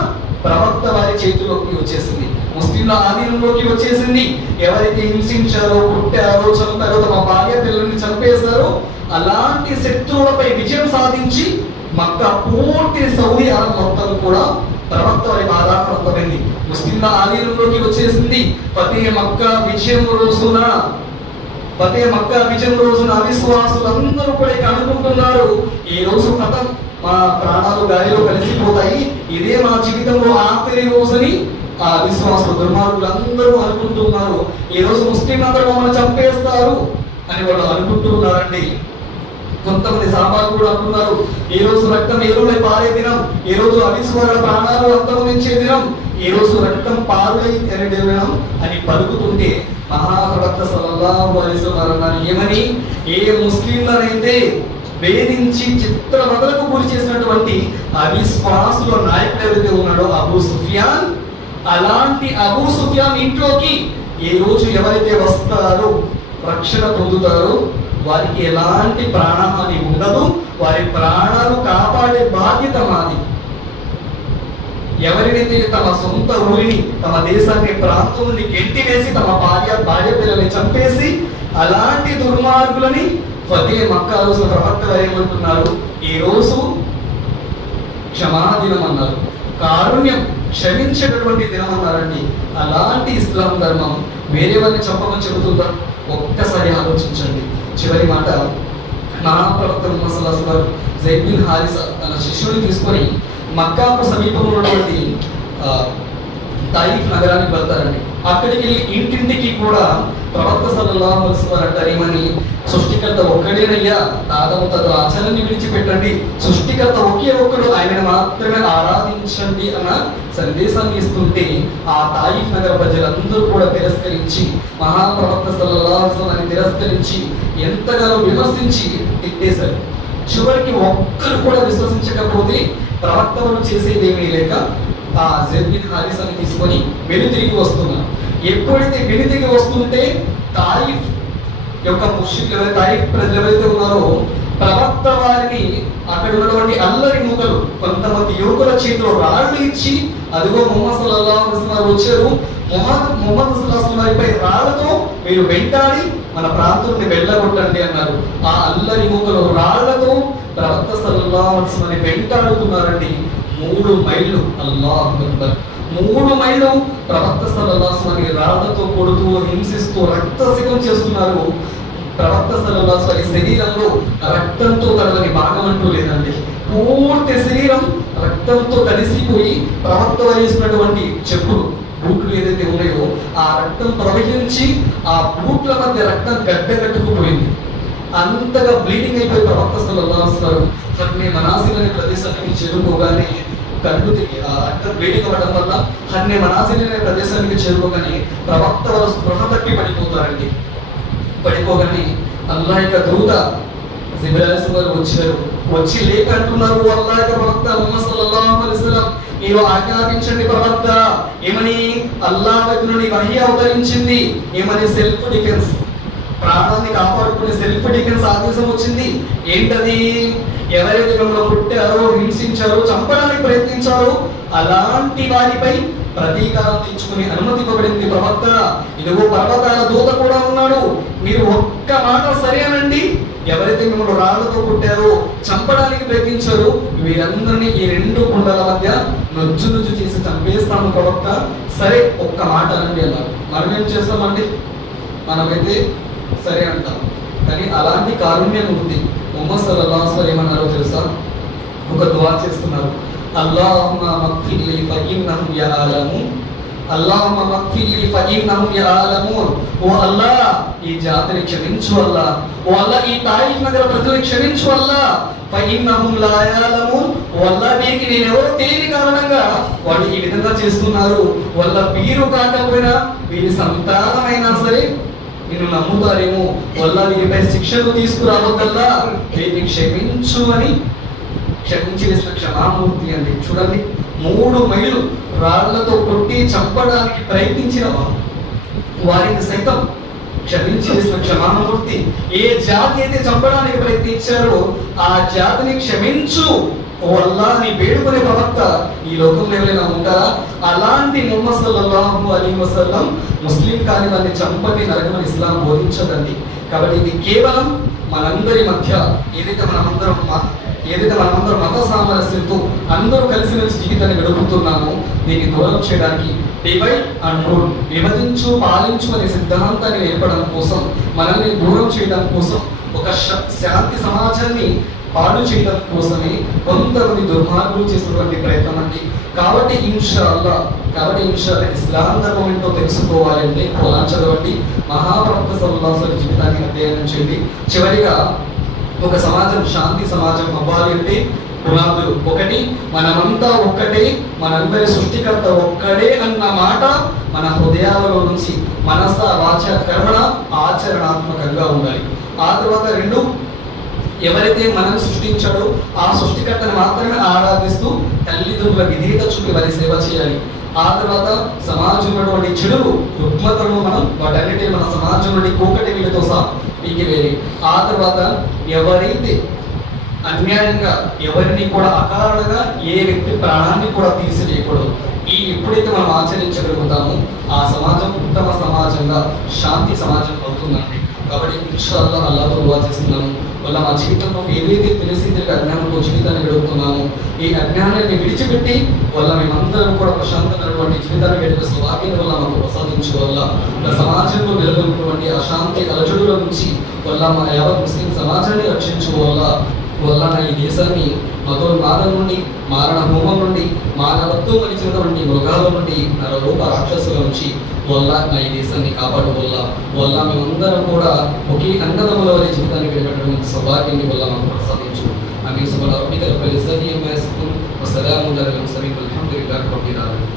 ప్రవక్త వారి చేతిలోకి వచ్చేసింది, ముస్లింల ఆధీనంలోకి వచ్చేసింది. ఎవరైతే హింసించారో, పుట్టారో, చంపారో, తమ భార్య పిల్లల్ని చంపేశారో అలాంటి శత్రువులపై విజయం సాధించి మక్కా పూర్తి సౌదీ అరబ్ మొత్తం కూడా ప్రవక్త వారి ఆధారపడింది, ముస్లింల ఆధీనంలోకి వచ్చేసింది. ఫతే మక్కా విజయం రోజున అవిశ్వాసులందరూ కూడా అనుకుంటున్నారు, ఈ రోజు కథం, మా ప్రాణాలు గాలిలో కలిసిపోతాయి, ఇదే మా జీవితంలో ఆఖరి రోజుని ఆ విశ్వాసులు దుర్మార్గులందరూ అనుకుంటున్నారు. ఈ రోజు ముస్లిం అందరూ మమ్మల్ని చంపేస్తారు అని వాళ్ళు అనుకుంటున్నారండి. కొంతమంది సామాన్లు కూడా అంటున్నారు, ఈ రోజు రక్తం ఏరులై పారే దినం, ఈ రోజు అవిశ్వాసుల ప్రాణాలు అంతమొందించే దినం, ఈ రోజు రక్తం పారులై తెరడం అని పలుకుతుంటే మహాప్రవక్త సల్లల్లాహు అలైహి వసల్లం అన్నారు ఏమని, ఏ ముస్లింలనైతే వేధించి చిత్రవదలకు గురి చేసినటువంటి అవిశ్వాసుల నాయకుడు ఎవరైతే ఉన్నాడో అబూ సుఫియాన్, అలాంటి అబూ సుఫియాన్ ఇంట్లోకి ఈ రోజు ఎవరైతే వస్తారో రక్షణ పొందుతారో వారికి ఎలాంటి ప్రాణహాని ఉండదు, వారి ప్రాణాలు కాపాడే బాధ్యత మాది. ఎవరినైతే తమ సొంత ఊరిని, తమ దేశాన్ని, ప్రాంతం నుండి గెంటి వేసి తమ భార్య పిల్లల్ని చంపేసి అలాంటి దుర్మార్గులని ఫతే మక్కా రోజు ప్రవక్త ఏమంటున్నారు, ఈ రోజు క్షమాదినం అన్నారు, కారుణ్యం క్షమించేటటువంటి దినం అన్నారండి. అలాంటి ఇస్లాం ధర్మం వేరే వారిని చంపమని చెబుతుందా? ఒక్కసారి ఆలోచించండి. చివరి మాట, మహాప్రవక్త ముహమ్మద్ సల్లల్లాహు అలైహి వసల్లం జైద్ బిన్ హారిసా తన శిష్యుని తీసుకొని మక్కాకు సమీపంలో ఉన్నటువంటి తాయిఫ్ నగరానికి వెళ్తారండి. అక్కడికి వెళ్ళి ఇంటింటికి కూడా ప్రవక్త సల్లల్లాహు అలైహి వసల్లం అంటారు ఏమని, సృష్టికర్త ఒక్కడేనయ్యా, తాదము తదు ఆచరణని విడిచిపెట్టండి, సృష్టికర్త ఒకే ఒక్కడు, ఆయనను మాత్రమే ఆరాధించండి అన్న సందేశాన్ని ఇస్తుంటే ఆ తాయిఫ్ నగర ప్రజలందరూ కూడా తిరస్కరించి మహాప్రవక్త సల్లల్లాహు అలైహి వసల్లం తిరస్కరించి ఎంతగానో విమర్శించి తిట్టేశారు. చివరికి ఒక్కరు కూడా విశ్వసించకపోతే ప్రవక్తలు చేసేది ఏమీ లేక ఆ జైద్ బిన్ హారిసాని తీసుకొని వెనుతిరిగి వస్తున్నారు. ఎప్పుడైతే వెనుతిరిగి వస్తుంటే తాయిఫ్ యొక్క ముష్రికులు, తాయిఫ్ ప్రజలు ఎవరైతే ఉన్నారో ప్రవక్త వారిని అక్కడ ఉన్నటువంటి అల్లరి మూకలు కొంతమంది యువకుల చేతిలో రాళ్ళు ఇచ్చి, అదిగో ముహమ్మద్ సల్లల్లాహు అలైహి వసల్లం వచ్చారు, ముహమ్మద్ సల్లల్లాహు అలైహి వసల్లంపై రాళ్లతో మీరు వెంటాడి మన ప్రాంతాన్ని వెళ్ళగొట్టండి అన్నారు. ఆ అల్లరి మూకలు రాళ్లతో ప్రవక్త సల్లల్లాహు అలైహి వసల్లం వెంటాడుతున్నారండి. 3 మైళ్ళు, అల్లాహు అక్బర్, 3 మైళ్ళు ప్రవక్త సల్లల్లాహు అలైహి వసల్లం రాళ్లతో కొడుతూ హింసిస్తూ రక్తసికం చేస్తున్నారు. ప్రవక్త సల్లల్లాహు అలైహి వసల్లం శరీరంలో రక్తంతో తడవని భాగం అంటూ లేదండి. పూర్తి శరీరం రక్తంతో తడిసిపోయి ప్రవక్త వేసినటువంటి చెప్పులు, బూట్లు ఏదైతే ఉన్నాయో ఆ రక్తం ప్రవహించి ఆ బూట్ల మధ్య రక్తం గడ్డగట్టుకుపోయింది. అంతగా బ్లీడింగ్ అయిపోయి ప్రవక్త సల్లల్లాహు అలైహి వసల్లం హన్నే మనాసిల్ అనే ప్రదేశానికి చేరుకోగానే కళ్ళు తిరిగి ఆ రక్తం బ్లీడింగ్ అవ్వడం వల్ల హన్నే మనాసిల్ అనే ప్రదేశానికి చేరుకోగానే ప్రవక్త వారు స్పృహ తప్పి పడిపోతారండి. పడిపోగానే అల్లాహ్ యొక్క దూత జిబ్రాయిల్ వారు వచ్చారు. వచ్చి లేకంటున్నారు, అల్లాహ్ యొక్క ప్రవక్త ముహమ్మద్ సల్లల్లాహు అలైహి వసల్లం మీరు ఆజ్ఞాపించండి ప్రవక్త, ఏమని, అల్లాహ్ వైపు నుండి వహీ అవతరించింది, ఏమని, సెల్ఫ్ డిఫెన్స్, ప్రాణాన్ని కాపాడుకునే సెల్ఫ్ డిఫెన్స్ ఆదేశం వచ్చింది. ఏంటది, ఎవరైతే మిమ్మల్ని పుట్టారో, హింసించారో, చంపడానికి ప్రయత్నించారో అలాంటి వారిపై ప్రతీకారం తెచ్చుకునే అనుమతి ఇవ్వబడింది ప్రవక్త. ఇదిగో పర్వతాల దూత కూడా ఉన్నాడు, మీరు ఒక్క మాట సరే అనండి, ఎవరైతే మిమ్మల్ని రాళ్లతో పుట్టారో, చంపడానికి ప్రయత్నించారో వీరందరినీ ఈ 2 కుండల మధ్య నొజ్జు చేసి చంపేస్తాము ప్రవక్త, సరే ఒక్క మాట అనండి అన్నారు. మనం ఏం చేస్తామండి, మనమైతే సరే అంటాం. కానీ అలాంటి కారుణ్యం ఉంది. ముహమ్మద్ సల్లల్లాహు అలైహి వసల్లం ఏమన్నారో తెలుసా, ఒక దుఆ చేస్తున్నారు, అల్లాహుమ్మా మగ్ఫిర్లీ ఫఇన్నహుమ్ యఅలమూన్, అల్లాహుమ్మా మగ్ఫిర్లీ ఫఇన్నహుమ్ యఅలమూన్, ఓ అల్లాహ్ ఈ జాతిని క్షమించు అల్లాహ్, ఓ అల్లాహ్ ఈ తాయిఫ్ నగర ప్రజలను క్షమించు అల్లాహ్, ఫఇన్నహుమ్ లా యఅలమూన్, ఓ అల్లాహ్ వీరికి నేను ఎవరో తెలియని కారణంగా వాళ్ళు ఈ విధంగా చేస్తున్నారు, వాళ్ళ వీరు కాకపోయినా వీరి సంతానమైనా సరే నిన్ను నమ్ముతారేమో, వల్ల వీరిపై శిక్షను తీసుకురావద్దల్లా వీరిని క్షమించు అని క్షమించి వేసిన క్షమామూర్తి అండి. చూడండి, 3 మైళ్ళు రాళ్లతో కొట్టి చంపడానికి ప్రయత్నించిన వారిని సైతం క్షమించి వేసిన క్షమామూర్తి. ఏ జాతి అయితే చంపడానికి ప్రయత్నించారో ఆ జాతిని క్షమించు ఓ అల్లాహ్ ని వేడుకునే ప్రవక్త ఈ లోకంలో ఎవరైనా ఉంటారా? అలాంటి ముహమ్మద్ సల్లల్లాహు అలైహి వసల్లం ముస్లిం కాని వారిని చంపని నరకమని ఇస్లాం బోధించదండి. కాబట్టి ఇది కేవలం మనందరి మధ్య ఏదైతే మనమందరం మత సామరస్యంతో అందరూ కలిసిమెలిసి జీవితాన్ని గడుపుతున్నామో దీన్ని దూరం చేయడానికి డివైడ్ అండ్ రూల్, విభజించు పాలించు అనే సిద్ధాంతాన్ని ఏర్పడడం కోసం, మనల్ని దూరం చేయడం కోసం, ఒక శాంతి సమాజాన్ని పాడు చేయడం కోసమే కొంతమంది దుర్మార్గులు చేసినటువంటి ప్రయత్నం అండి. కాబట్టి ఇన్షాల్లా ఇస్లాం ధర్మం ఏంటో తెలుసుకోవాలంటే ఖురాన్ చదవండి, మహాప్రవక్త సల్లల్లాహు అలైహి వసల్లం జీవితాన్ని అధ్యయనం చేయండి. చివరిగా ఒక సమాజం శాంతి సమాజం అవ్వాలి అంటే పునాదులు. ఒకటి, మనమంతా ఒక్కటే, మనందరి సృష్టికర్త ఒక్కడే అన్న మాట మన హృదయాలలో నుంచి మనస వాచ కర్మణ ఆచరణాత్మకంగా ఉండాలి. ఆ తర్వాత రెండు, ఎవరైతే మనం సృష్టించాడో ఆ సృష్టికర్తను మాత్రమే ఆరాధిస్తూ తల్లిదండ్రుల విధేయత చూపి వారి సేవ చేయాలి. ఆ తర్వాత సమాజంలో చెడులు రుగ్మతలను మనం వాటన్నిటి మన సమాజం నుండి కూకటి వీళ్ళతో సహా పీకివేయాలి. ఆ తర్వాత ఎవరైతే అన్యాయంగా ఎవరిని కూడా అకారణంగా ఏ వ్యక్తి ప్రాణాన్ని కూడా తీసివేయకూడదు. ఈ ఎప్పుడైతే మనం ఆచరించగలుగుతామో ఆ సమాజం ఉత్తమ సమాజంగా శాంతి సమాజం అవుతుందండి. కాబట్టి ఇన్షాల్లాహ్ అల్లాహ్తో దుఆ చేస్తున్నాను, వల్ల మా జీవితంలో ఏదైతే తెలిసి తెలియక అజ్ఞానంతో జీవితాన్ని గడుపుతున్నామో ఈ అజ్ఞానాన్ని విడిచిపెట్టి వల్ల మేమందరం కూడా ప్రశాంతమైనటువంటి జీవితాన్ని గడిపే స్వాభాగ్యం వల్ల మాకు ప్రసాదించు వల్ల సమాజంలో నెలకొన్నటువంటి అశాంతి అలజడుల నుంచి వల్ల మా యావత్ ముస్లిం సమాజాన్ని రక్షించు వల్ల ఈ దేశాన్ని మతోన్మాదం నుండి, మారణ హోమం నుండి, మానవత్వం మలిచినటువంటి మృగాల నుండి, నరరూప రాక్షసుల నుంచి వల్ల ఈ దేశాన్ని కాపాడు వల్ల మేమందరం కూడా ఒకే అన్నదమ్ముల వారి జీవితాన్ని గడిపేటటువంటి సౌభాగ్యాన్ని వల్ల మాకు ప్రసాదించు. ఆమీన్. సుబ్హాన రబ్బిక రబ్బిల్ ఇజ్జతి అమ్మా యసిఫూన్ వ సలామున్ అలల్ ముర్సలీన్ వల్హమ్దులిల్లాహి రబ్బిల్ ఆలమీన్.